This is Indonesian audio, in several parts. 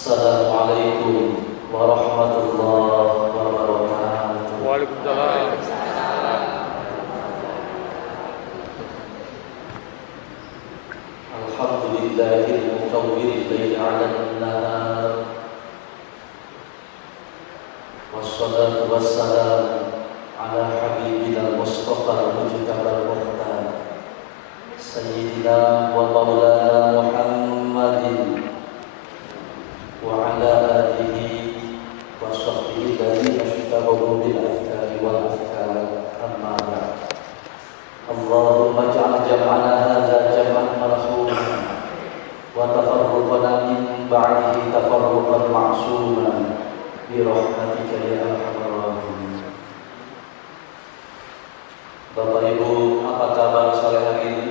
Assalamualaikum warahmatullahi wabarakatuh. Waalaikumsalam. Alhamdulillahil mukawwiril laili 'alan nahar. Wassalatu wassalamu ala habibina Mustafa al-Mujtaba al-Mukhtar Sayyidina wa maulana Muhammadin wa ala alihi wa sahbihi alladhina ishtabahu bil afkari wal afkar, amma ba'd. Allahumma ja'al jam'ana hadza jam'an marhuman wa tafarruqana min ba'dihi tafarruqan ma'suman bi rahmatika ya arhamar rahimin. Bapak Ibu, apa kabar sore hari ini?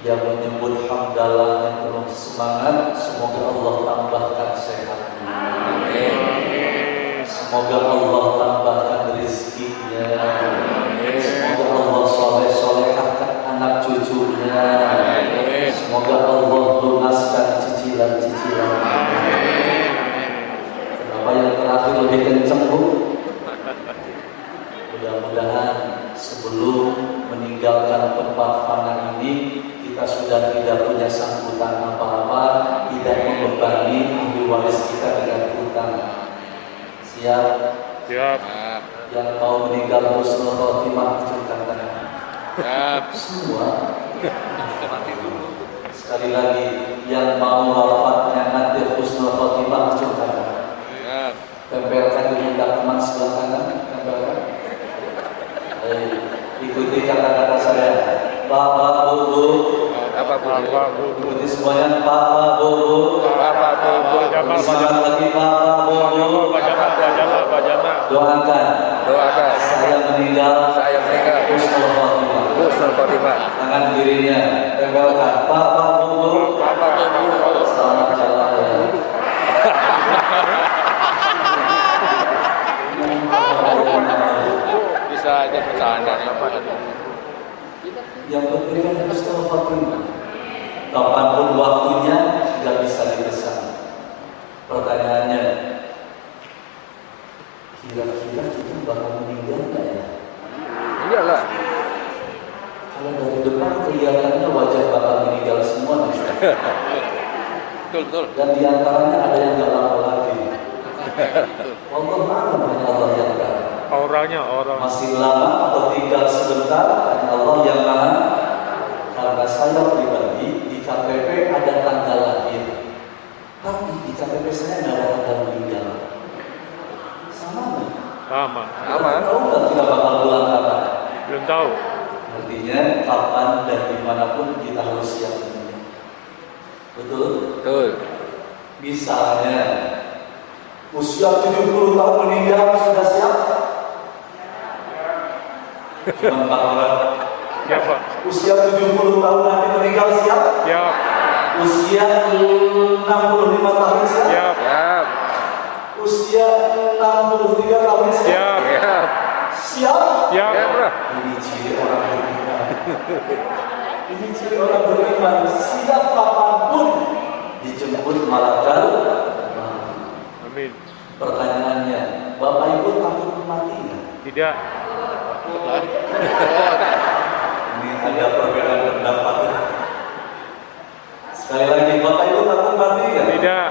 Yang menyebut hamdalah yang penuh semangat, semoga Allah tambahkan sehatnya. Amin. Semoga Allah tambahkan rezekinya. Amin. Semoga Allah soleh-solehahkan anak cucunya. Amin. Semoga Allah lunaskan cicilan-cicilan. Amin. Kenapa yang terakhir lebih kenceng, Bu? Mudah-mudahan sebelum meninggalkan tempat fana ini kita sudah tidak punya sangkutan apa-apa, tidak membebani ahli waris kita dengan hutang. Siap? Siap. Yang mau meninggal husnul khotimah angkat tangan. Siap. Semua. Sekali lagi, yang mau wafatnya nanti husnul khotimah angkat tangan. Siap. Tempelkan di pundak teman sebelah kanan, tempelkan. Ikuti kata-kata saya. Bapak, Bu, ikuti semuanya. Bapak, Bu, semangat lagi. Bapak, Bu, doakan. Saya meninggal husnul khotimah. Tangan kirinya tempelkan. Bapak, Bu, selamat jalan ya. Bisa aja bercanda. Yang penting kan husnul khotimah. Kapanpun waktunya tidak bisa dipesan. Pertanyaannya, kira-kira kita bakal meninggal nggak ya? Iyalah. Kalau dari depan kelihatannya wajah bakal meninggal semua, Betul. dan diantaranya ada yang nggak lama lagi. Allah malam, hanya Allah yang tahu. Orangnya. Masih lama atau tinggal sebentar, hanya Allah yang maha. Karena saya pribadi di KTP ada tanggal lahir, tapi di KTP saya nggak ada tanggal meninggal. Sama nggak? Sama. Tahu nggak kita bakal pulang kapan? Belum tahu. Artinya kapan dan dimanapun kita harus siap meninggal. Betul? Misalnya usia 70 tahun meninggal, sudah siap? Cuma 4 orang. Siapa? Usia 70 tahun nanti meninggal, siap? Siap. Usia 65 tahun, siap? Siap. Usia 63 tahun, siap? Siap? Siap. Ini ciri orang beriman. Ini ciri orang beriman. Siap kapanpun dijemput malaikat. Amin. Pertanyaannya, Bapak Ibu takut mati nggak? Tidak. Ini ada perbedaan pendapat. Sekali lagi, Bapak Ibu takut mati nggak? Tidak.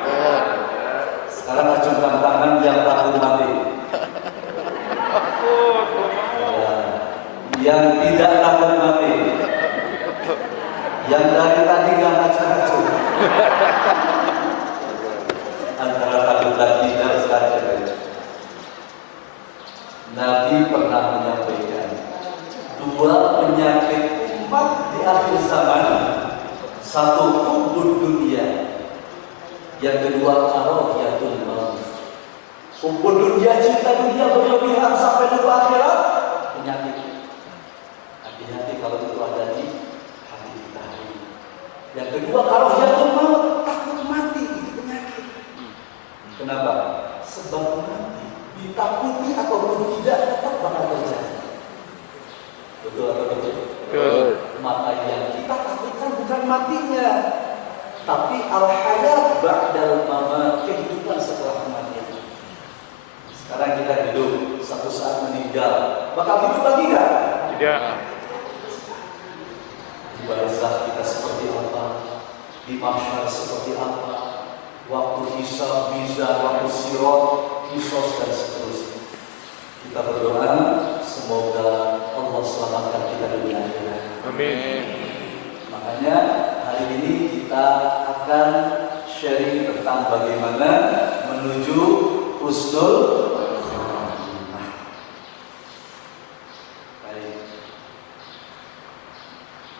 Sekarang acungkan tangan yang takut mati. Yang tidak takut mati. Yang dari tadi nggak ngacung-ngacung. Antara takut dan tidak saja. Nabi pernah menyampaikan 2 penyakit umat di akhir zaman. 1 hubbud dunia, yang kedua karahiyatul maut. Hubbud dunia, cinta dunia berlebihan sampai lupa akhirat, penyakit. Hati-hati kalau itu ada di hati kita. Yang kedua karahiyatul maut, takut mati, itu penyakit. Kenapa? Sebab mati ditakuti ataupun tidak tetap bakal terjadi. Betul atau betul? Betul. Maka yang kita takutkan bukan mati dunia, tapi al-hayat ba'dal mamat, kehidupan setelah kematian. Sekarang kita hidup, satu saat meninggal, bakal hidup lagi nggak? Tidak. Di barzakh kita seperti apa? Di mahsyar seperti apa? Waktu hisab, mizan, waktu sirat, kisos dan seterusnya. Kita berdoa semoga Allah selamatkan kita di akhirat. Amin. Makanya hari ini kita akan sharing tentang bagaimana menuju husnul khatimah. Baik.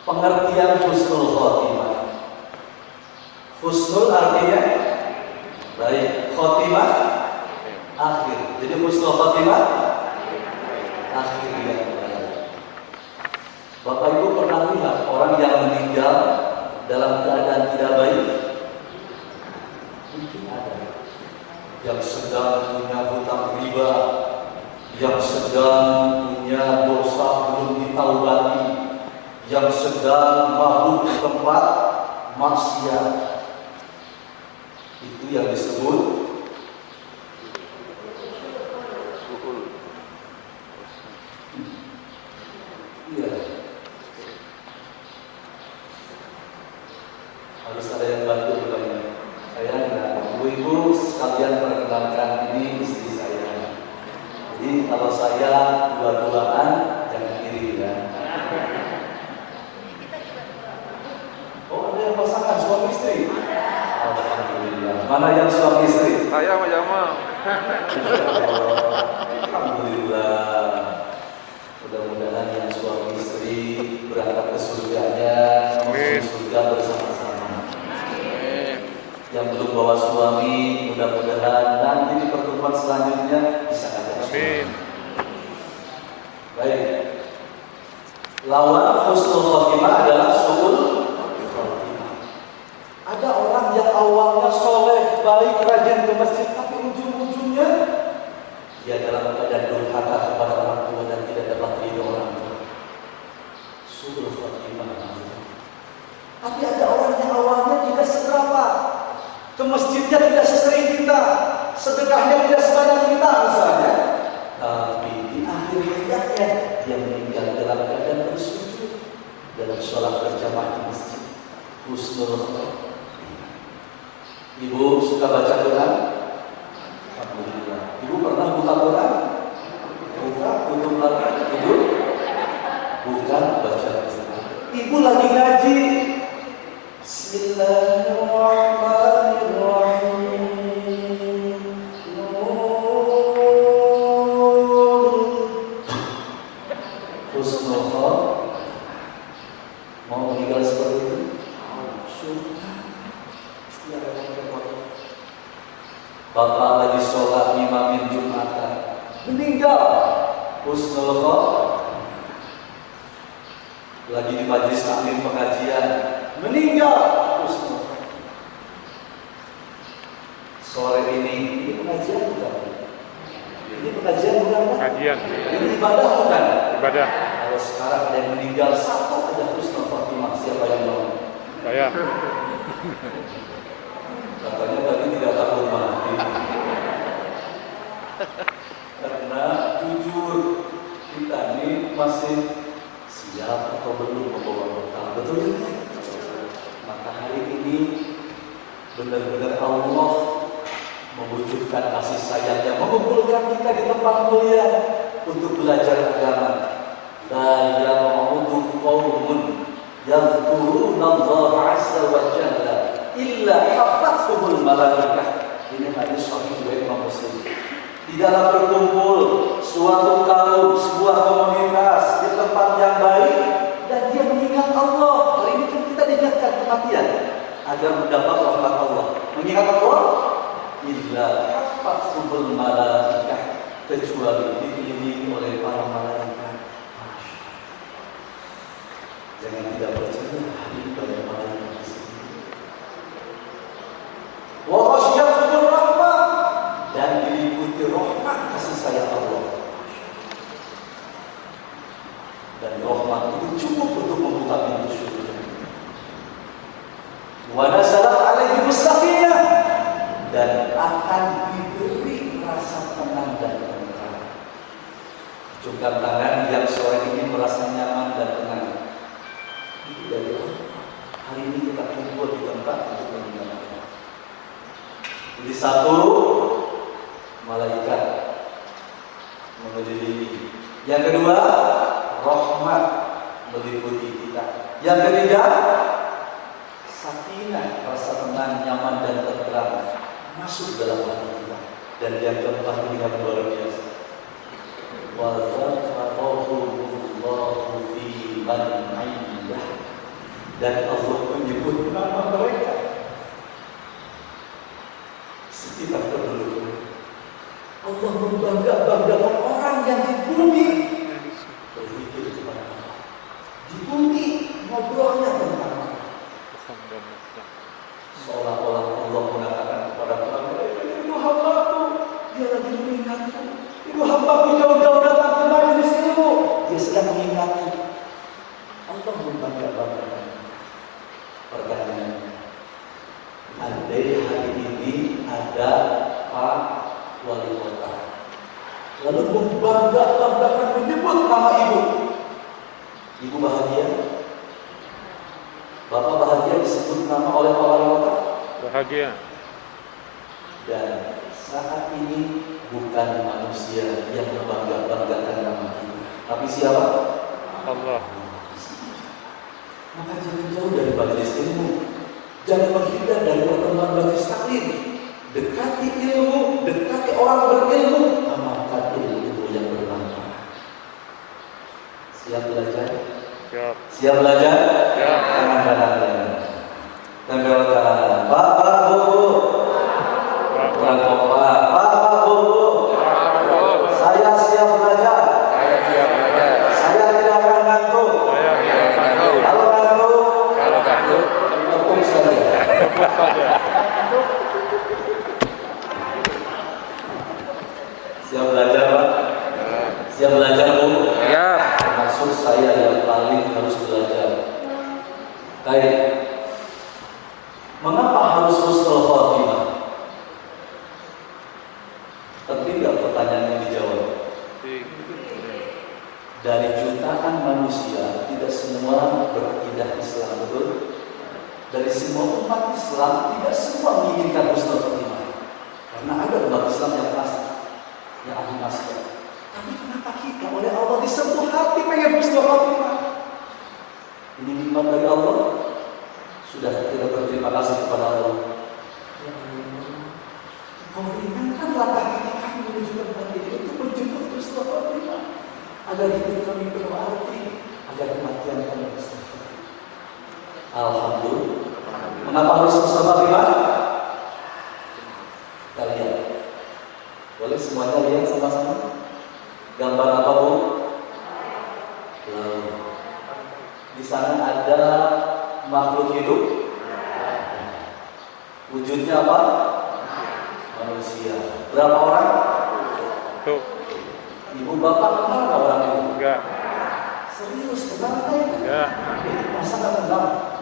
Pengertian husnul khatimah. Husnul artinya baik, khatimah akhir. Jadi husnul khatimah akhir yang baik. Bapak Ibu pernah lihat orang yang meninggal dalam keadaan tidak baik? Mungkin ada. Yang sedang punya hutang riba, yang sedang punya dosa belum ditaubati, yang sedang mabuk di tempat maksiat. Itu yang disebut iya. Harus ada yang bantu banyak. Saya enggak. Ibu-ibu sekalian perkenalkan, ini istri saya. Jadi kalau saya dua-duaan jangan iri ya. Oh, ada yang pasangan suami istri. Alhamdulillah. Mana yang suami istri? Saya sama Jama. Alhamdulillah. Mudah-mudahan yang suami istri berangkat ke surganya, masuk surga bersama-sama. Yang belum bawa suami, mudah-mudahan nanti di pertemuan selanjutnya bisa ada suami. Amin. Baik. Lawan husnul khatimah adalah su'ul khatimah. Ada orang yang awalnya soleh, baik, rajin ke masjid, tapi ujung-ujungnya dia dalam keadaan durhaka kepada orang tua dan tidak dapat ridho orang tua. Su'ul khatimah. Tapi ada orang yang awalnya tidak seberapa, ke masjidnya tidak sesering kita, sedekahnya tidak sebanyak kita misalnya, tapi di akhir hayatnya dia meninggal dalam keadaan bersujud dalam sholat berjamaah di masjid. Husnul khatimah. Ibu suka baca Quran? Alhamdulillah. Ibu pernah buka Quran? Buka, tutup lagi, tidur? Bukan, baca Quran. Ibu lagi ngaji. Bismillahirrahmanirrahim. Husnul khatimah. Mau meninggal seperti itu? Sudah. Bapak lagi sholat imamin Jumatan, meninggal. Husnul khatimah. Lagi di majelis taklim pengajian, meninggal. Husnul khatimah. Sore ini pengajian bukan? Ini pengajian bukan? Kajian. Ini ibadah bukan? Ibadah. Kalau sekarang ada yang meninggal, satu aja husnul khatimah. Siapa yang mau? Saya. Katanya tadi tidak takut mati. Karena jujur kita ini masih siap atau belum membawa bekal, betul ya? Maka hari ini benar-benar Allah mewujudkan kasih sayangnya, mengumpulkan kita di tempat mulia untuk belajar agama. La ya'udu qaumun yadhkuruna Allah 'azza wa jalla illa hafathumul malaikah. Ini hadis sahih riwayat Imam Muslim. Tidaklah berkumpul suatu kaum, sebuah komunitas di tempat yang baik dan dia mengingat Allah. Hari ini kan kita diingatkan kematian agar mendapat rahmat Allah. Mengingat Allah, illa hafathumul malaikah, kecuali dikelilingi oleh para malaikat. Jangan tidak percaya, ini banyak malaikat di sini. Wa ghasyiyatuhur rahmah, dan diliputi rahmat kasih sayang Allah. Dan rahmat itu cukup untuk membuka pintu surga. Wa nazalat alaihim sakinah, dan akan diberi rasa tenang dan tentram. Jungkap tangan yang sore ini merasa nyaman dan tenang. Itu dari Allah. Hari ini kita kumpul di tempat untuk mendengarkan. Jadi satu, malaikat mengelilingi. Yang kedua, rahmat meliputi kita. Yang ketiga, sakinah, rasa tenang, nyaman dan tentram masuk dalam hati kita. Dan yang keempat ini yang luar biasa. Wa dzakarakumullahu fi man 'indah, dan Allah menyebut nama mereka sekitar penduduk. Allah membangga-banggakan orang yang di bumi berpikir kepada Allah. Di bumi ngobrolnya tentang Allah. Seolah-olah Allah mengatakan kepada orang, itu hambaku, dia lagi mengingatku. Itu hambaku jauh-jauh datang ke majelis ilmu, dia sedang mengingatku. Allah membangga-banggakan. Pertanyaannya, andai hari ini ada Pak Wali Kota, lalu membangga-banggakan menyebut nama ibu. Ibu bahagia? Bapak bahagia disebut nama oleh Pak Wali Kota? Bahagia. Dan saat ini bukan manusia yang membangga-banggakan nama kita, tapi siapa? Allah. Maka jangan jauh dari majelis ilmu, jangan menghindar dari pertemuan majelis taklim. Dekati ilmu, dekati orang berilmu, amalkan ilmu yang bermanfaat. Siap belajar? Siap. Siap belajar? Siap. Tangan kanannya tempelkan. Pak, Bu. Kurang kompak. Pak, Bu. Saya siap belajar. Saya siap belajar. Saya tidak akan ngantuk. Saya tidak ngantuk. Kalau ngantuk, Tepuk saja. Tepuk saja. siap belajar, Pak? Siap belajar, Bu? Siap. Maksud saya yang paling harus belajar. Baik. Mengapa harus husnul khotimah? Penting nggak pertanyaan yang dijawab? Dari jutaan manusia, tidak semua berakidah Islam, betul? Dari semua umat Islam, tidak semua menginginkan husnul khotimah. Karena ada umat Islam yang pasti, yang ahli maksiat. Tapi kenapa kita oleh Allah disentuh hati pengen husnul khotimah? Ini nikmat dari Allah. Sudah kita berterima kasih kepada Allah. Ya Allah, Kau ringankan langkah kita kami menuju tempat ini untuk menjemput husnul khotimah, agar hidup kami penuh arti, agar kematian kami bersama. Alhamdulillah. Mengapa harus husnul khotimah? Kita lihat. Boleh semuanya lihat sama-sama? Gambar apa, Bu? Laut. Di sana ada makhluk hidup. Wujudnya apa? Manusia. Berapa orang? Tuh. Ibu bapak kenal nggak orang itu? Enggak. Serius kenal nggak ya? Enggak. Masa nggak kenal?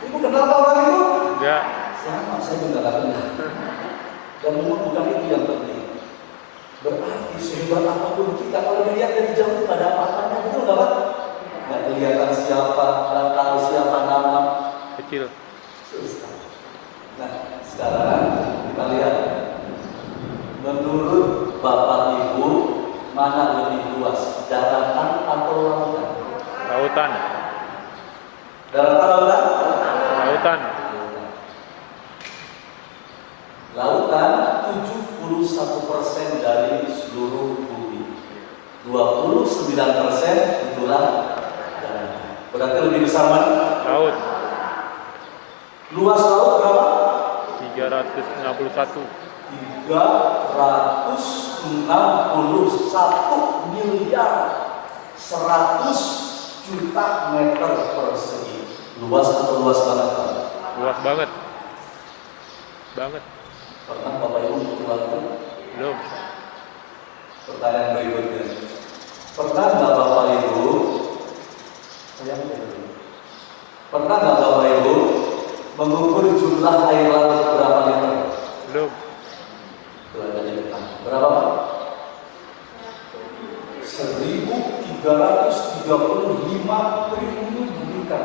Ibu kenal nggak orang itu? Enggak. Sama, saya juga nggak kenal. Dan memang bukan itu yang penting. Berarti sehebat apapun kita, kalau dilihat dari jauh itu nggak ada apa-apanya, betul nggak, Pak? Nggak kelihatan siapa, nggak tahu siapa nama. Kecil. Susah. Nah, sekarang kita lihat. Menurut Bapak Ibu, mana lebih luas, daratan atau lautan? Lautan. Daratan, lautan? Lautan. Lautan 71% dari seluruh bumi. 29% itulah daratan. Berarti lebih besar mana? Laut. Luas laut berapa? 361. 361 miliar 100 juta meter persegi. Luas atau luas banget, Pak? Luas banget. Banget. Pernah Bapak Ibu berkeluarga? Belum. Pertanyaan berikutnya. Pernah nggak Bapak Ibu? Pernah nggak Bapak Ibu mengukur jumlah air laut berapa liter? Belum. Itu ada di depan. Berapa Pak? 1.335 triliun liter.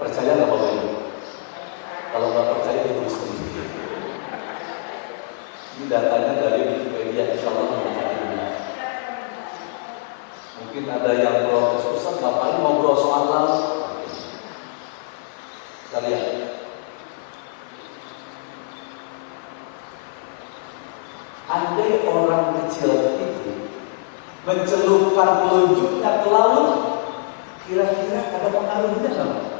Percaya nggak Bapak Ibu? Kalau nggak percaya ditulis sendiri. Ini datanya dari Wikipedia, insya Allah menunjukkan. Mungkin ada yang protes, Ustaz, ngapain ngobrol soal laut? Kita lihat. Andai orang kecil itu mencelupkan telunjuknya ke laut, kira-kira ada pengaruhnya nggak?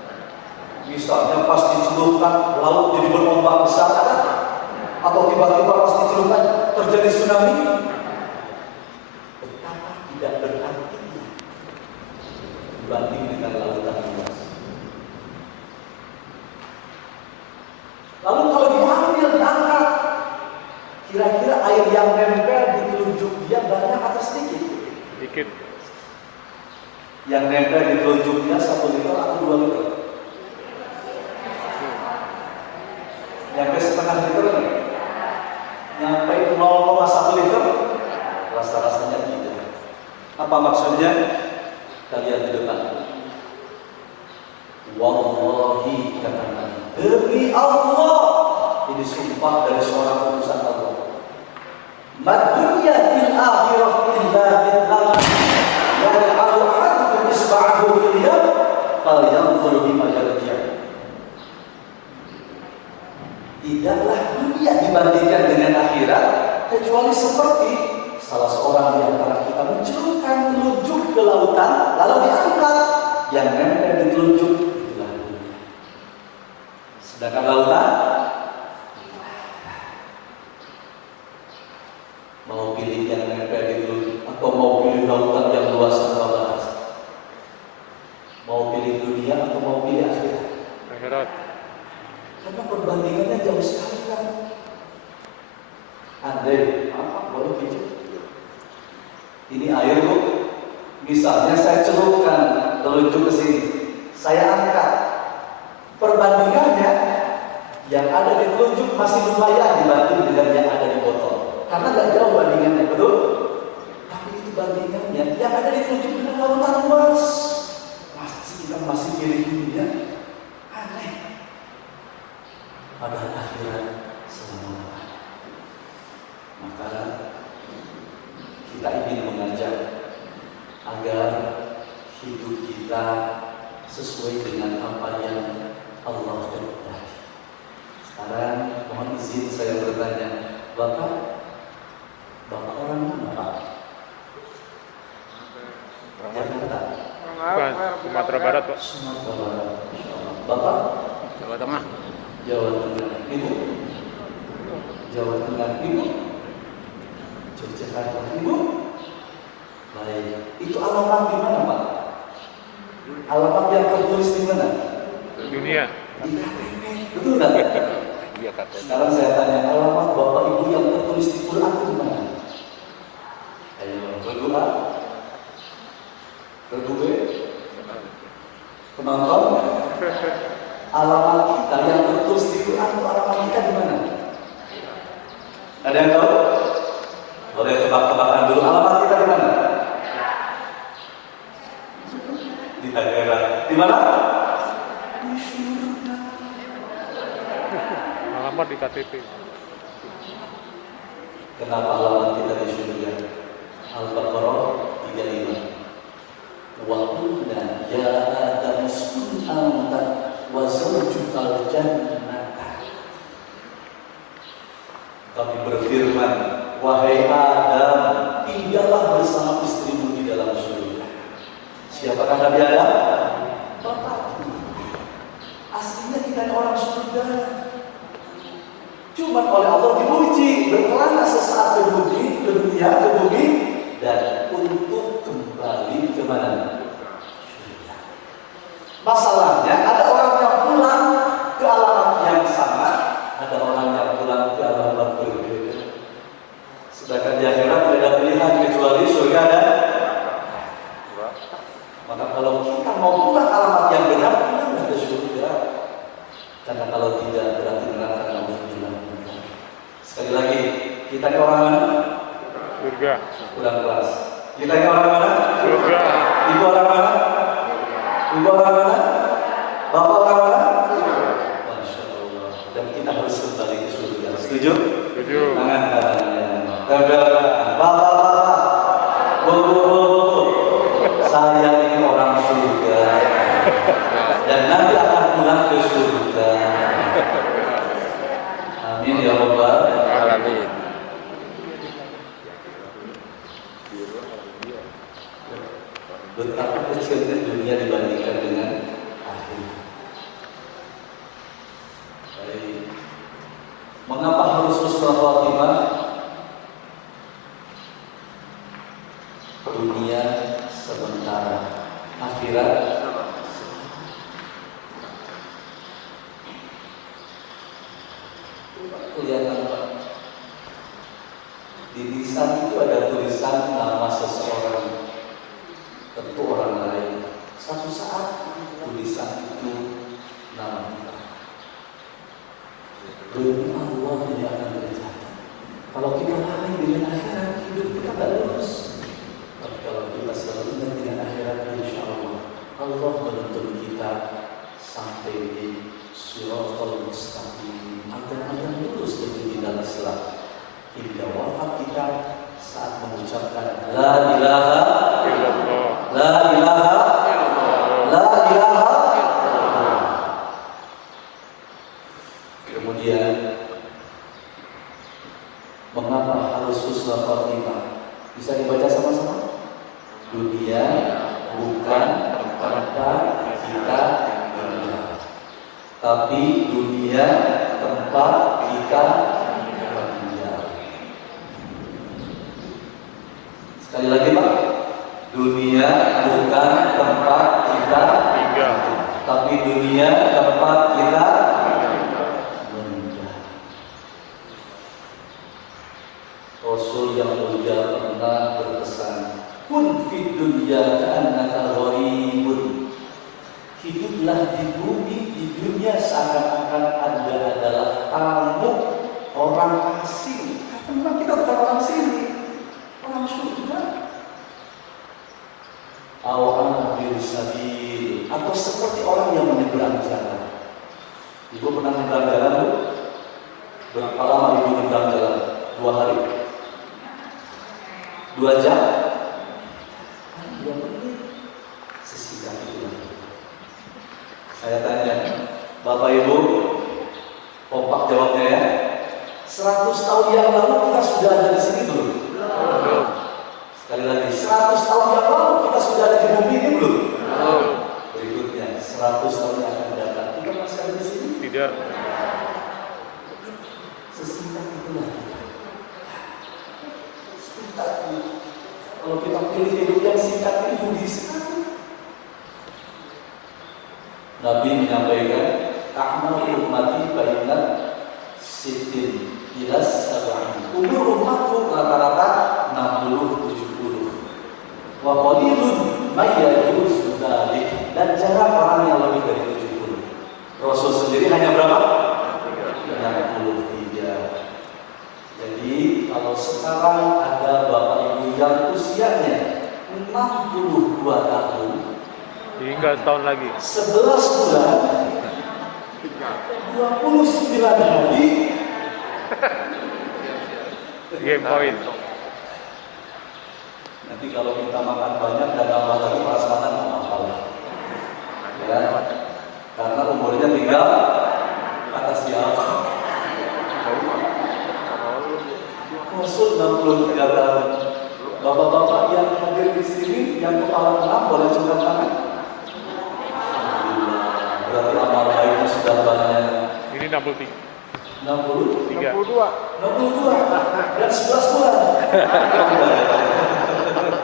Misalnya pas dicelupkan laut jadi berombak besar, ada? Atau tiba-tiba pas dicelupkan terjadi tsunami? Betapa tidak berartinya dibanding dengan lautan luas. Lalu kalau diambil diangkat, kira-kira air yang nempel di telunjuk dia banyak atau sedikit? Dikit. Yang nempel di telunjuknya 1 liter atau 2 liter? Nyampe setengah liter nih? Nyampe 0,1 liter? Rasa-rasanya tidak. Apa maksudnya? Kita lihat di depan. Wallahi kata Nabi, demi Allah, ini sumpah dari seorang utusan Allah. Madunya fil akhirah illa billah. Yad'alu ahadukum isba'ahu fil yam falyanzur bima yarji'. Tidaklah dunia dibandingkan dengan akhirat kecuali seperti salah seorang di antara kita mencelupkan telunjuk ke lautan lalu diangkat, yang nempel di telunjuk itulah dunia. Sedangkan lautan, mau pilih yang nempel di telunjuk atau mau pilih lautan yang luas tanpa batas? Mau pilih dunia atau mau pilih akhirat? Akhirat. Karena perbandingannya jauh sekali kan. Andai, apa boleh pinjam? Ini air Bu. Misalnya saya celupkan telunjuk ke sini, saya angkat. Perbandingannya yang ada di telunjuk masih lumayan dibanding dengan yang ada di botol. Karena nggak jauh bandingannya, betul? Tapi itu bandingannya yang ada di telunjuk dengan lautan luas. Kita masih pilih dunia. Aneh. Padahal akhirat selama-lamanya. Maka kita ingin mengajak agar hidup kita sesuai dengan apa yang Allah kehendaki. Sekarang mohon izin saya bertanya, Bapak orang mana Pak? Jakarta. Bukan, Sumatera Barat Pak. Sumatera Barat. Bapak? Jawa Tengah. Jawa Tengah. Ibu? Jawa Tengah. Ibu? Yogyakarta. Ibu? Baik. Itu alamat di mana Pak? Alamat yang tertulis di mana? Dunia. Di KTP. Betul nggak? Iya KTP. Sekarang saya tanya, alamat Bapak Ibu yang tertulis di Quran itu di mana? Ayo, berdoa. Berdoa. Penonton. Alamat kita yang tertulis di Quran itu alamat kita di mana? Ada yang tahu? Boleh tebak-tebakan dulu, alamat kita di mana? Di akhirat. Di mana? Di surga. Alamat di KTP. Kenapa alamat kita di surga? Al-Baqarah 35. Wa qulna ya Adam uskun anta wa zawjukal jannata. Kami berfirman, wahai Adam, tinggallah bersama istrimu di dalam surga. Siapakah Nabi Adam? Bapak. Aslinya kita orang surga. Cuma oleh Allah diuji, berkelana sesaat ke dunia, ke bumi, dan untuk kembali ke mana? Surga. Masalahnya ada orang yang pulang ke alamat yang sama, ada orang yang pulang ke alamat berbeda. Sedangkan di akhirat tidak ada pilihan kecuali surga dan maka kalau kita mau pulang alamat yang benar, pulang ke surga. Karena kalau tidak berarti neraka Allah bilang. Sekali lagi, kita ini orang mana? Surga. Kurang keras. Kita ini orang mana? Surga. Ibu orang mana? Ibu orang mana? Bapak orang mana? Masya Allah. Dan kita harus kembali ke surga. Setuju? Setuju. Tangan kanannya. Bapak. Bu. Saya ini orang surga. Dan nanti akan pulang ke surga. Amin ya Rabbal Alamin. Betapa kecilnya dunia dibandingkan dengan akhirat. Baik. Mengapa harus husnul khatimah? Dunia sementara, akhirat kelihatan Pak. Di lisan itu ada tulisan nama seseorang, tentu orang lain. Satu saat tulisan itu nama kita. Demi Allah ini akan terjadi. Kalau kita lalai dengan akhirat, hidup kita tak lurus. Tapi kalau kita selalu ingat dengan akhirat, insya Allah Allah menuntun kita sampai di Shiratal Mustaqim agar lurus demi dalam Islam. Hingga wafat kita saat mengucapkan La ilaha Illallah. La ilaha La ilaha. Kemudian mengapa harus husnul khatimah? Bisa dibaca sama-sama? Dunia bukan tempat kita tinggal, tapi dunia tempat kita tinggal. Sekali lagi Pak, dunia bukan tempat kita Tinggal. tapi dunia tempat kita meninggal. Rasul yang mulia pernah berpesan, kun fid dunya ka'annaka gharibun. Hiduplah di bumi, di dunia seakan-akan Anda adalah tamu, orang asing. Karena kita bukan orang sini, orang surga. Awan bil sabil, atau seperti orang yang menyeberang jalan. Ibu pernah menyeberang jalan, Bu? Berapa lama ibu menyeberang jalan? 2 hari? 2 jam? 2 menit? Sesingkat itulah. Saya tanya, Bapak Ibu, kompak jawabnya ya. 100 tahun yang lalu kita sudah ada di sini belum? Belum. Sekali lagi, 100 tahun yang lalu kita sudah ada di bumi ini belum? Belum. Berikutnya, 100 tahun yang akan datang, kita masih ada di sini? Tidak. Sesingkat itulah. Singkat itu. Kalau kita pilih hidup yang singkat ini rugi sekali. Nabi menyampaikan, "A'mal ummati bainat sittin ila sab'in." Umur umatku rata-rata 60-70. Wa qalilun may yajuzu dzalik, dan jarang orang yang lebih dari 70. Rasul sendiri hanya berapa? 63. Jadi kalau sekarang ada bapak ibu yang usianya 62 tahun, Tinggal setahun lagi. 11 bulan, 29 hari, Game point. nanti kalau kita makan banyak dan tambah lagi prasmanan nggak apa-apa. Ya, karena umurnya tinggal atas di atas. Rasul 63 tahun. Bapak-bapak yang hadir di sini, yang kepala 6 boleh angkat tangan. Alhamdulillah. Berarti amal baiknya sudah banyak. Ini 63. 63 dan 11 bulan.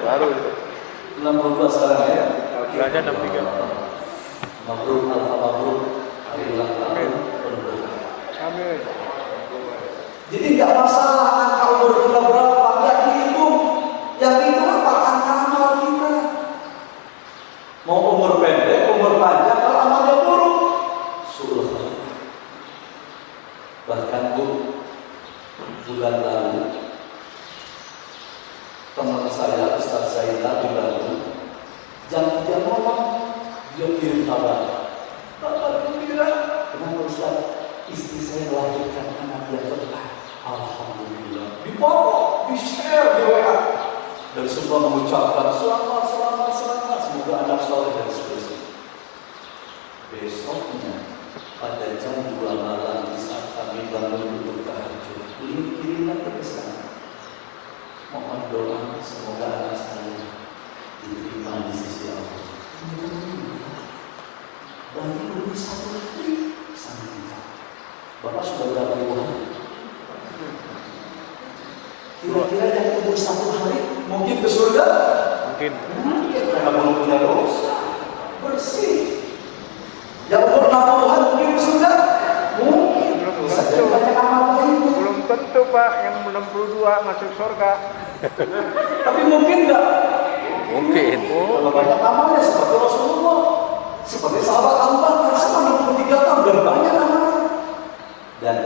Baru 62 sekarang ya. Belanja 63. Mabrur mabrur. Hari ulang tahun. Amin. Jadi nggak masalah angka umur kita berapa, nggak dihitung. Yang itu apa? Angka amal kita. Mau umur pendek, umur panjang, kalau amalnya buruk, suul khatimah. Bahkan Bu, bulan lalu teman saya Ustaz Zainal di Bandung jam 3 malam dia kirim kabar, Bapak gembira, kenapa Ustaz? Istri saya melahirkan anak yang keempat. Alhamdulillah. Dibawa, di-share di WA dan semua mengucapkan selamat, semoga anak soleh dan seterusnya. Besoknya pada jam 2 malam di saat kami bangun untuk tahajud, kirim lagi pesan, mohon doa semoga anak saya diterima di sisi Allah. Bagi lebih 1 hari sama kita. Bapak sudah berapa ribu hari? Kira-kira yang umur 1 hari mungkin ke surga? Mungkin karena belum punya dosa bersih. Yang umur 60-an mungkin ke surga? Mungkin. Bisa jadi banyak amal lainnya. Belum tentu Pak, yang 62 masuk surga. Tapi mungkin enggak? Mungkin. Kalau banyak amalnya seperti Rasulullah, seperti sahabat Abu Bakar sama 63 tahun dan banyak amalnya. Dan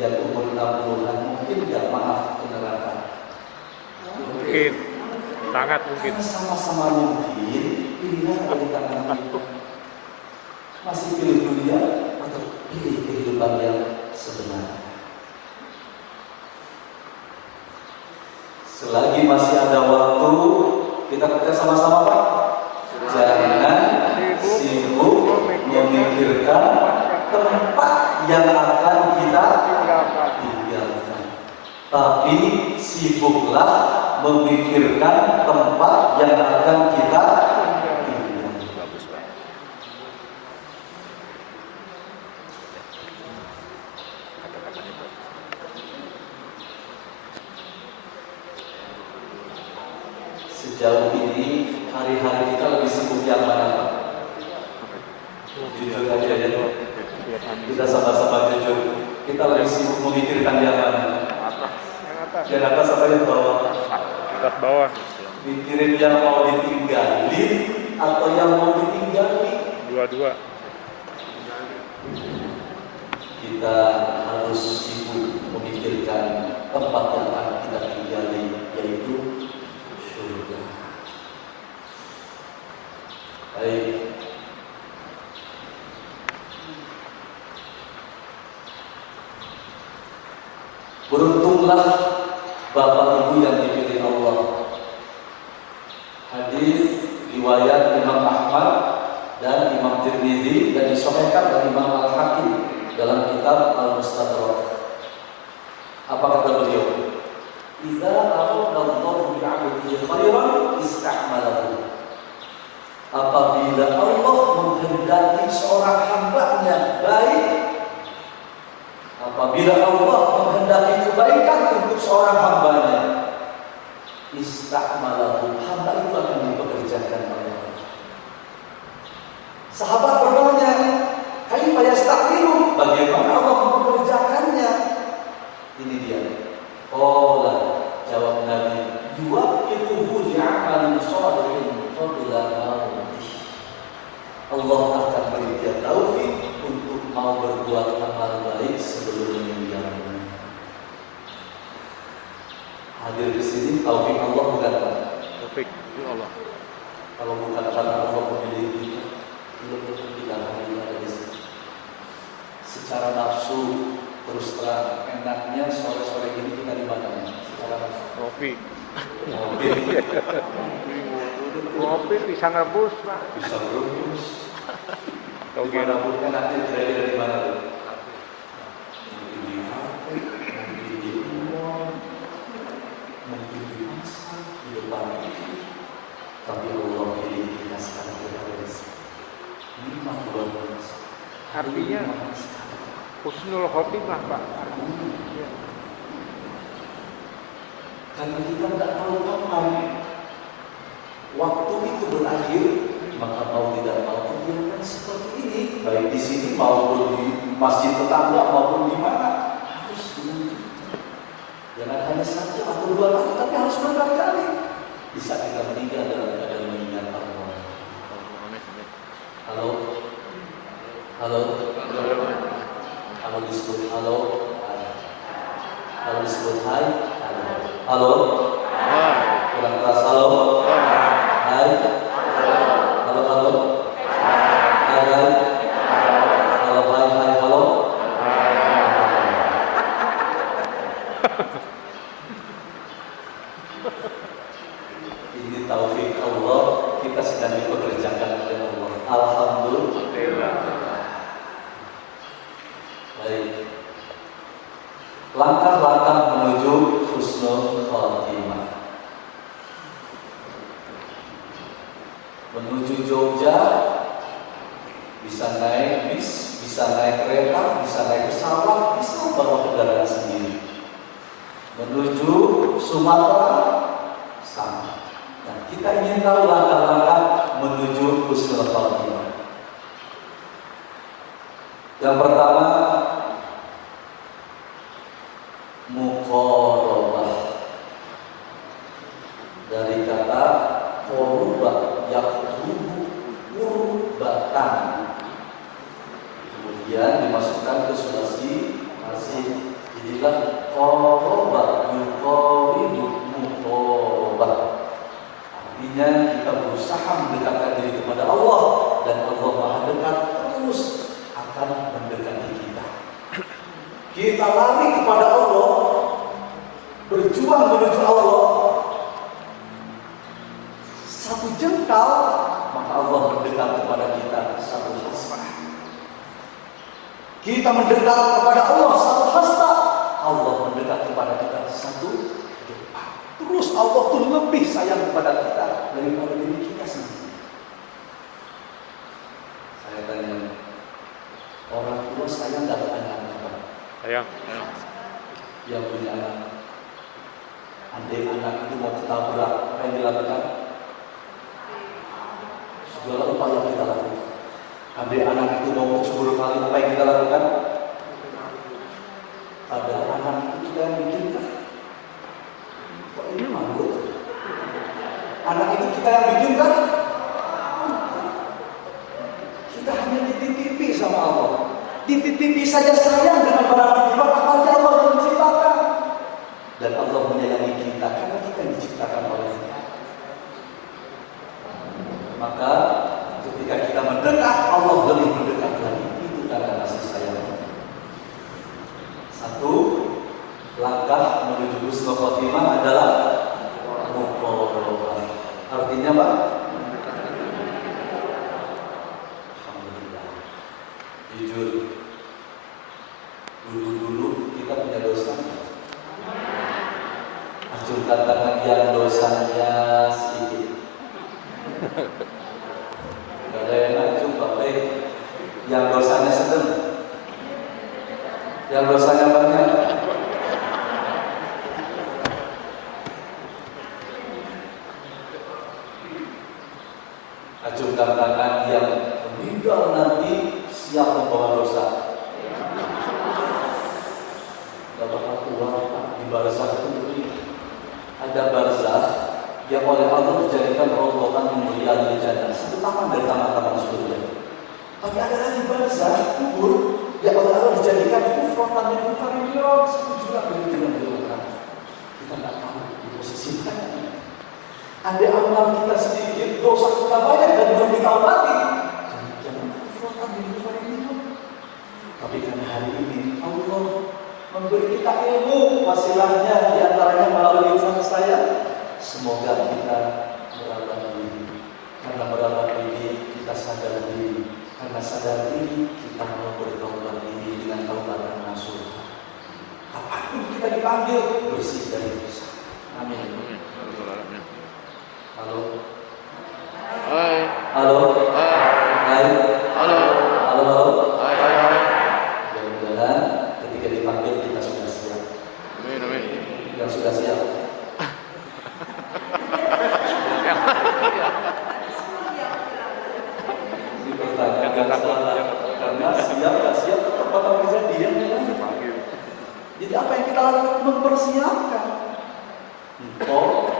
yang umur 60-an mungkin enggak maaf ke neraka. Mungkin. Sangat mungkin. Karena sama-sama mungkin pilihan dari tangan kita. Masih pilih dunia atau pilih kehidupan yang sebenarnya. Selagi masih ada waktu, kita sama-sama Pak, jangan sibuk memikirkan tempat yang akan kita tinggalkan, tapi sibuklah memikirkan tempat yang akan kita tinggalkan. Sejauh ini hari-hari kita lebih sibuk yang mana Pak? Jujur aja ya, kita sama-sama jujur. Kita lebih sibuk memikirkan yang mana? Yang atas apa yang bawah? Atas bawah. Mikirin yang mau ditinggalin atau yang mau ditinggali? Dua-dua. Kita harus sibuk memikirkan tempat yang akan kita tinggali, yaitu surga. Baik. Beruntunglah Bapak Ibu yang dipilih Allah. Hadis riwayat Imam Ahmad dan Imam Tirmidzi dan disahihkan oleh Imam Al-Hakim dalam kitab Al-Mustadrak. Apa kata beliau? Idza arada Allahu bi'abdihi khairan ista'malahu. Apabila Allah menghendaki seorang hamba-Nya baik, apabila Allah menghendaki kebaikan untuk seorang hamba-Nya, ista'malahu, hamba itu akan dipekerjakan oleh Allah. Sahabat bertanya, kaifa yasta'milu? Bagaimana Allah mempekerjakannya? Ini dia. Qala, jawab Nabi, yuwaffiquhu li'amalin shalihin qabla mautih. Allah akan beri dia taufik untuk mau berbuat amal baik sebelum meninggalnya. Hadir di sini taufik Allah bukan Pak? Taufik Allah. Kalau bukan karena Allah memilih kita, belum tentu kita akan ada di sini. Secara nafsu terus terang enaknya sore-sore gini kita di mana? Secara nafsu. Kopi. Kopi pisang rebus Pak. Bisa berus. Tahu Gimana kira. pun enaknya kira-kira di mana tuh? Mungkin di kafe, mungkin di mall, mungkin di pasar, di depan TV. Tapi Allah pilih kita sekarang berada di sini. Nikmat luar biasa. Artinya husnul khotimah Pak. Artinya, karena kita tidak tahu kapan waktu itu berakhir, maka mau tidak mau kegiatan seperti ini, baik di sini maupun di masjid tetangga maupun di mana, harus dilanjutkan. Jangan hanya 1 atau 2 kali, tapi harus berkali-kali. Bisa kita meninggal dalam keadaan mengingat Allah. Halo, halo, halo di disebut halo, ada. Kalau disebut hai, ada. Halo, kurang keras halo, hai, halo halo, hai hai, halo hai hai halo. Ini taufik Allah, kita sedang dipekerjakan oleh Allah. Alhamdulillah. Baik. Langkah-langkah menuju husnul khotimah. Menuju Jogja bisa naik bis, bisa naik kereta, bisa naik pesawat, bisa bawa kendaraan sendiri. Menuju Sumatera sama. Nah, kita ingin tahu langkah-langkah menuju husnul khotimah. Yang pertama, muqarabah. Dari kata qurba, yaqrubu, qurbatan. Kemudian dimasukkan ke sulasi masih jadilah qaraba, yuqaribu, muqarabah. Artinya kita berusaha mendekatkan diri kepada Allah, dan Allah Maha dekat terus akan mendekati kita. Kita lari kepada Allah, berjuang menuju Allah, satu jengkal, maka Allah mendekat kepada kita satu hasta. Kita mendekat kepada Allah satu hasta, Allah mendekat kepada kita satu jengkal. Terus Allah tuh lebih sayang kepada kita daripada diri kita sendiri. Saya tanya, orang tua sayang nggak ke anaknya, Pak? Sayang. Yang punya anak, andai anak itu mau ketabrak, apa yang dilakukan? Segala upaya kita lakukan. Andai anak itu mau kecebur kali, apa yang kita lakukan? Ada anak itu kita yang bikin kan? Kok ini malu? Anak itu kita yang bikin kan? Kita hanya dititipi sama Allah. Dititipi saja sayang dengan barang titipan, apalagi Allah yang menciptakan. Dan Allah menyayangi kita karena kita diciptakan olehnya. Maka ketika kita mendekat, Allah lebih mendekat lagi. Itu karena kasih sayang. Satu, langkah menuju husnul khotimah adalah muqarabah. Artinya apa? Alhamdulillah. Jujur, dulu kita punya dosa. Acungkan tangan yang dosanya sedikit. Gak ada yang acung, Bapak. Yang dosanya sedang, yang dosanya banyak. Acungkan tangan yang meninggal nanti siap membawa dosa. Gak bakal keluar, Pak. Di barzakh itu begini. Ada barzakh yang oleh Allah dijadikan rombongan mulia di jannah, satu taman dari taman-taman surga. Tapi ada lagi barzakh kubur yang oleh Allah dijadikan kufratan dan kufariyon, satu jurang dari jurang-jurang. Kita nggak tahu di posisi mana. Andai amal kita sedikit, dosa kita banyak dan belum kita obati, jangan kufratan dan kufariyon. Tapi karena hari ini Allah memberi kita ilmu, wasilahnya diantaranya melalui lisan saya. Semoga kita meraba diri. Karena meraba diri kita sadar diri. Karena sadar diri kita mau bertaubat diri dengan taubat yang nasuha. Apapun kita dipanggil, bersih dari dosa. Amin. Halo. Hai. Halo. Hai. Halo. Halo. Halo. Hai. Hai. Mudah-mudahan ketika dipanggil kita sudah siap. Amin. Amin. Yang sudah siap. Ini pertanyaan yang salah. Karena siap nggak siap tetap bakal kejadian ya kan? Jadi apa yang kita lakukan mempersiapkan.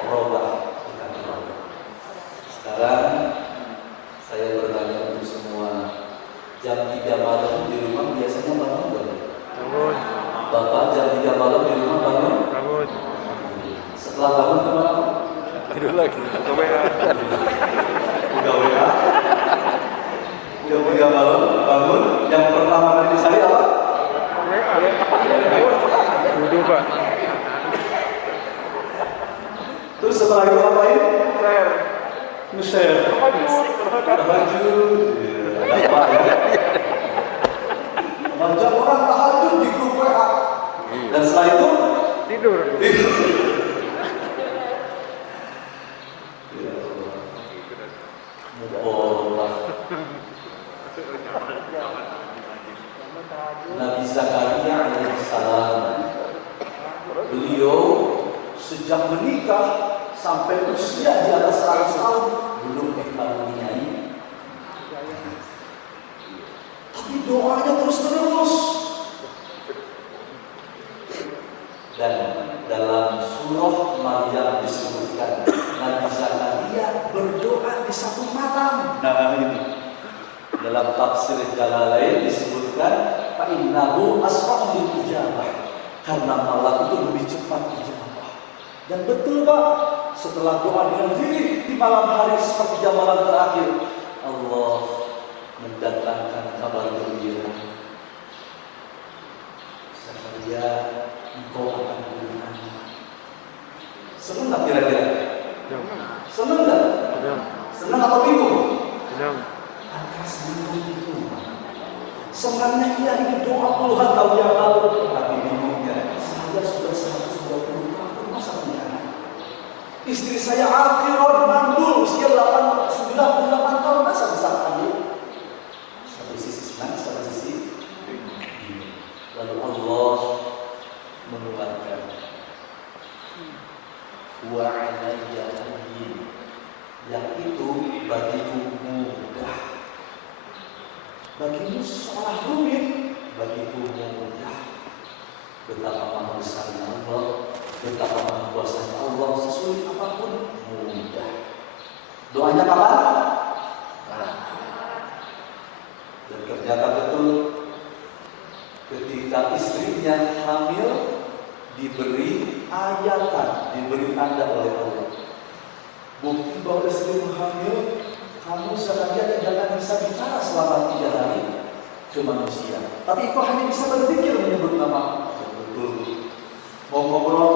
Roba. Sekarang saya bertanya untuk semua, jam 3 malam di rumah biasanya bangun nggak? lagi. WA. Udah WA. Jam 3 malam bangun, yang pertama kali dicari apa? Duduk Pak. Terus setelah itu ngapain? Share. Nge-share. Tahajud. Apa ya? Ngajak orang tahajud di grup WA. Dan setelah itu Tidur. Nabi Zakaria alaihissalam, beliau sejak menikah sampai usia di atas 100 tahun belum dikaruniai, tapi doanya terus menerus. Dan dalam surah Maryam disebutkan Nabi Zakaria berdoa di satu malam. Nah ini dalam tafsir Jalalain disebutkan fa'innahu asra'u bil ijabah, karena malam itu lebih cepat ijabah. Dan betul Pak, setelah doa dengan diri di malam hari seperti jam malam terakhir, Allah mendatangkan kabar gembira. Zakaria, engkau akan punya anak. Senang tak kira-kira? Senang tak? Senang atau bingung? Senang. Antara senang dan bingung. Senangnya ia ini doa puluhan tahun yang lalu, tapi bingungnya saya sudah 120 tahun masa punya anak. Istri saya Arkiron mandul usia 98 tahun masa bisa hamil. Satu sisi senang, satu sisi bingung. Lalu Allah mengeluarkan wa alayya hayyin, yang itu bagiku mudah, bagimu seolah rumit, bagiku mudah. Betapa maha besarnya Allah, betapa maha kuasanya Allah, sesulit apapun mudah. Doanya kapan? Dan ternyata betul ketika istrinya hamil, diberi ayatan, diberi tanda oleh Allah. Bukti bahwa istrimu hamil, kamu sengaja tidak akan bisa bicara selama 3 hari ke manusia. Tapi kau hanya bisa berpikir menyebut nama. Betul. Mau ngobrol,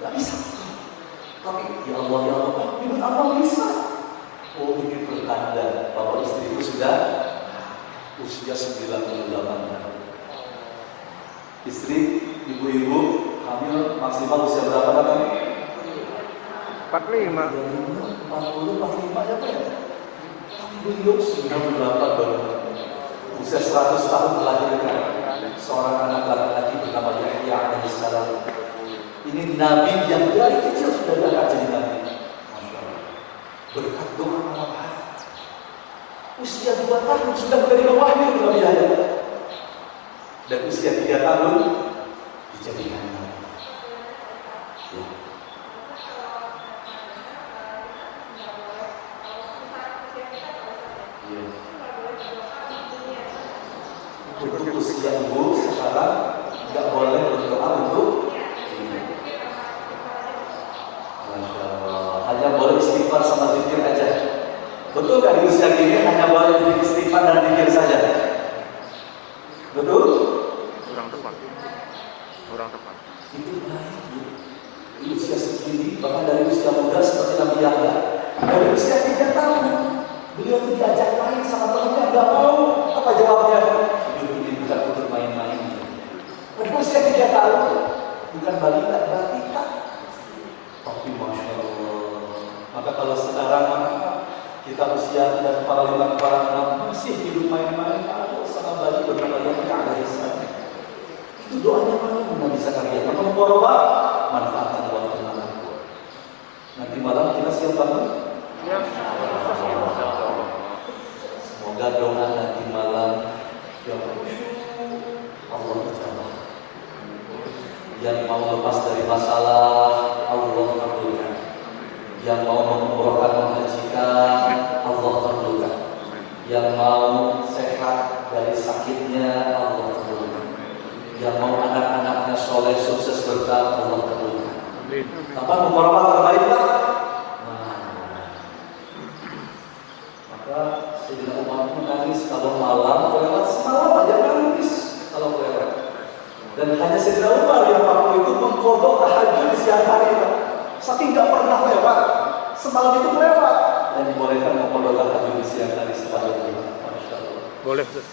nggak bisa. Tapi ya Allah, menyebut Allah bisa. Oh, ini pertanda bahwa istriku sudah usia 98 tahun. Istri, ibu-ibu hamil maksimal usia berapa kan? 45. 40, 45 ya Pak ya? Tapi beliau 98 baru. Usia 100 tahun melahirkan seorang anak laki-laki bernama Yahya alaihissalam. Ini nabi yang dari kecil sudah diangkat jadi nabi. Masya Allah. Berkat doa malam hari. Usia 2 tahun sudah menerima wahyu Nabi Yahya. Dan usia 3 tahun dijadikan nabi. Ya. Untuk usia ibu sekarang nggak boleh berdoa untuk ini. Masya Allah. Hanya boleh istighfar sama zikir aja. Betul nggak di usia gini hanya boleh istighfar dan zikir saja? Betul? Kurang tepat. Kurang tepat. Itu baik Bu. Di usia segini, bahkan dari usia muda seperti Nabi Yahya, dari usia 3 tahun, beliau tuh diajak main sama temannya, nggak mau. Apa jawabnya? Hidup ini bukan untuk main-main. Pada usia 3 tahun, bukan balita, balita. Tapi Masya Allah. Maka kalau sekarang kita usia tidak kepala 5, kepala 6, masih hidup main-main, aduh sama bayi bernama Yahya alaihissalam. Itu doanya malam Nabi Zakaria. Maka muqarrabah, manfaatkan waktu malam. Nanti malam kita siap bangun. Ya. Semoga doa nanti malam yang Allah ijabah. Yang mau lepas dari masalah, Allah kabulkan. Yang mau mengumrohkan, menghajikan, Allah kabulkan. Yang mau sehat dari sakitnya, Allah kabulkan. Yang mau anak-anaknya soleh, sukses, berkah, Allah kabulkan. Kapan muqarrabah terbaik? Dan hanya Sayyidina Umar yang waktu itu mengkodok tahajud di siang hari, Pak. Saking nggak pernah lewat, semalam itu lewat. Dan dibolehkan mengkodok tahajud di siang hari sepanjang itu. Masya Allah. Boleh, Ustaz.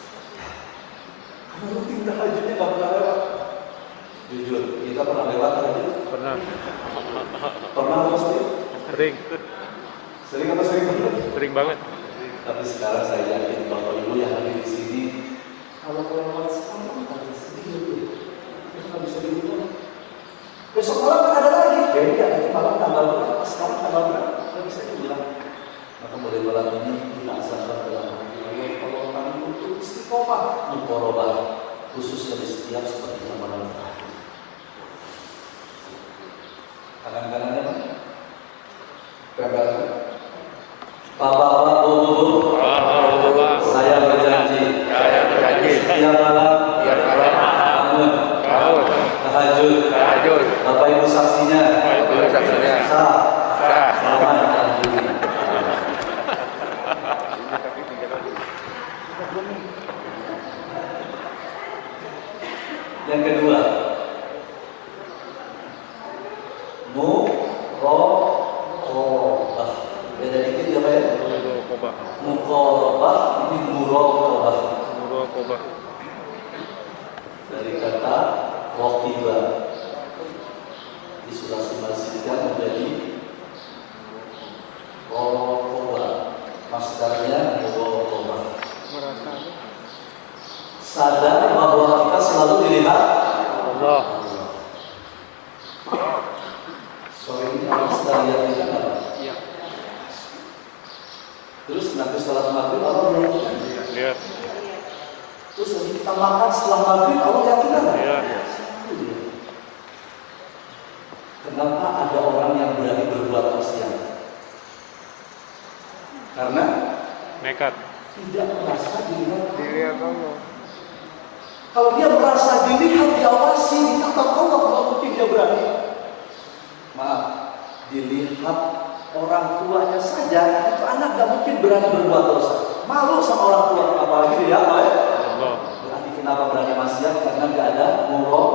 Karena rutin tahajudnya nggak pernah lewat. Jujur, kita pernah lewat tahajud? Pernah. Pernah pasti? Sering. Sering atau sering banget? Sering banget. Tapi sekarang saya yakin Bapak Ibu yang hadir di sini, kalau kelewat sekarang ada sedih itu, itu nggak bisa diulang. Besok malam kan ada lagi. Beda, itu malam tanggal berapa? Sekarang tanggal berapa? Nggak bisa diulang. Maka mulai malam ini kita azamkan dalam hati Allah. Kalau kami untuk istiqomah, muqarabah, khususnya di setiap seperti malam terakhir. Kanan-kanannya Pak. Bapak-bapak, Bu, saya berjanji setiap malam bangun tahajud. Bapak Ibu saksinya sah. Selamat alhamdulillah. Yang kedua, muqarabah. Beda dikit ya Pak ya? Muqarabah, ini muraqabah. Muraqabah. Dari kata waqiba disulasikan menjadi muraqabah. Masdarnya muraqabah. Sadar bahwa kita selalu dilihat Allah. sore ini Allah sedang lihat kita nggak? Iya. Terus nanti setelah maghrib Allah melihat kita. Lihat. Terus nanti kita makan setelah maghrib Allah lihat kita nggak? Iya. Kenapa ada orang yang berani berbuat maksiat? Karena Nekat. tidak merasa dilihat Allah. Kalau dia merasa dilihat, diawasi, ditatap Allah, nggak mungkin dia berani. Maaf, dilihat orang tuanya saja, itu anak nggak mungkin berani berbuat dosa. Malu sama orang tua, apalagi dilihat oleh Allah. Berarti kenapa berani maksiat? Karena nggak ada murah,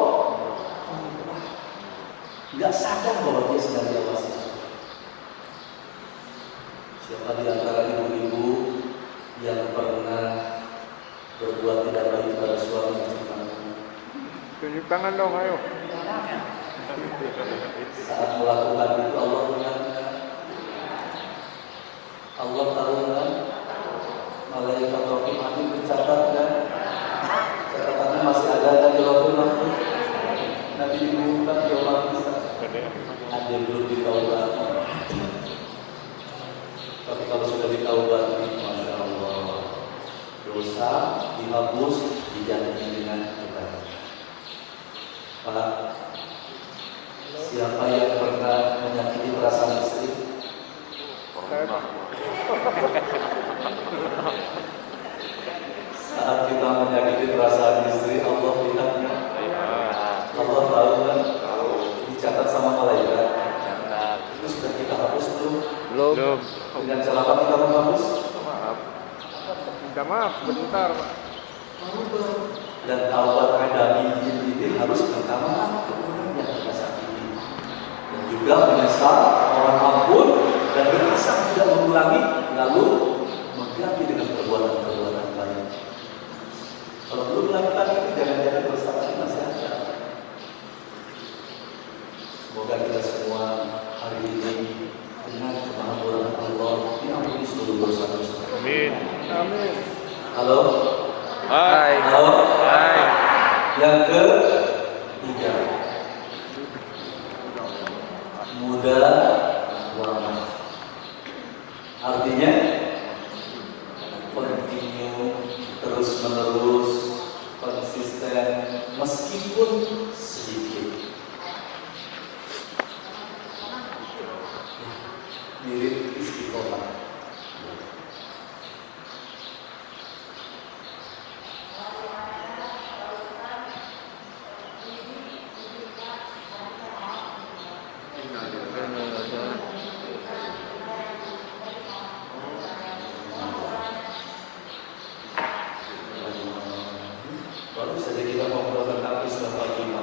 nggak sadar bahwa dia sedang diawasi. Siapa di antara ibu-ibu yang pernah berbuat tidak baik kepada suami? Tunjuk tangan dong, ayo. Saat melakukan itu Allah mengingatkan, Allah tahu kan, malaikat Raqib Atid mencatatkan, catatannya masih ada di Lauhul Mahfuz. Nanti diumumkan di Allah ada yang belum ditaubati. Tapi kalau sudah ditaubati, masya Allah, dosa dihapus, diganti dengan kebaikan. Pak, siapa yang pernah menyakiti perasaan istri? Saat kita menyakiti perasaan istri, Allah lihatnya. Allah tahu kan? Dicatat sama malaikat. Itu sudah kita hapus belum? Belum. Dengan cara apa kita menghapus? Minta maaf sebentar, Pak. Dan taubat adami ini harus minta maaf ke orang yang kita sakiti, dan juga menyesal, mohon ampun, dan berasam tidak mengulangi, lalu mengganti dengan perbuatan-perbuatan baik. Kalau belum melakukan itu, jangan-jangan dosa tadi masih ada. Semoga kita semua hari ini dengan kemampuan Allah diampuni seluruh dosa-dosa. Amin. Amin. Halo. Hai. Halo. Hai. Yang ketiga, muda wamah. Artinya continue, terus menerus, konsisten, meskipun sedikit. Mirip istiqomah. Baru saja kita ngobrol tentang Islam pagi.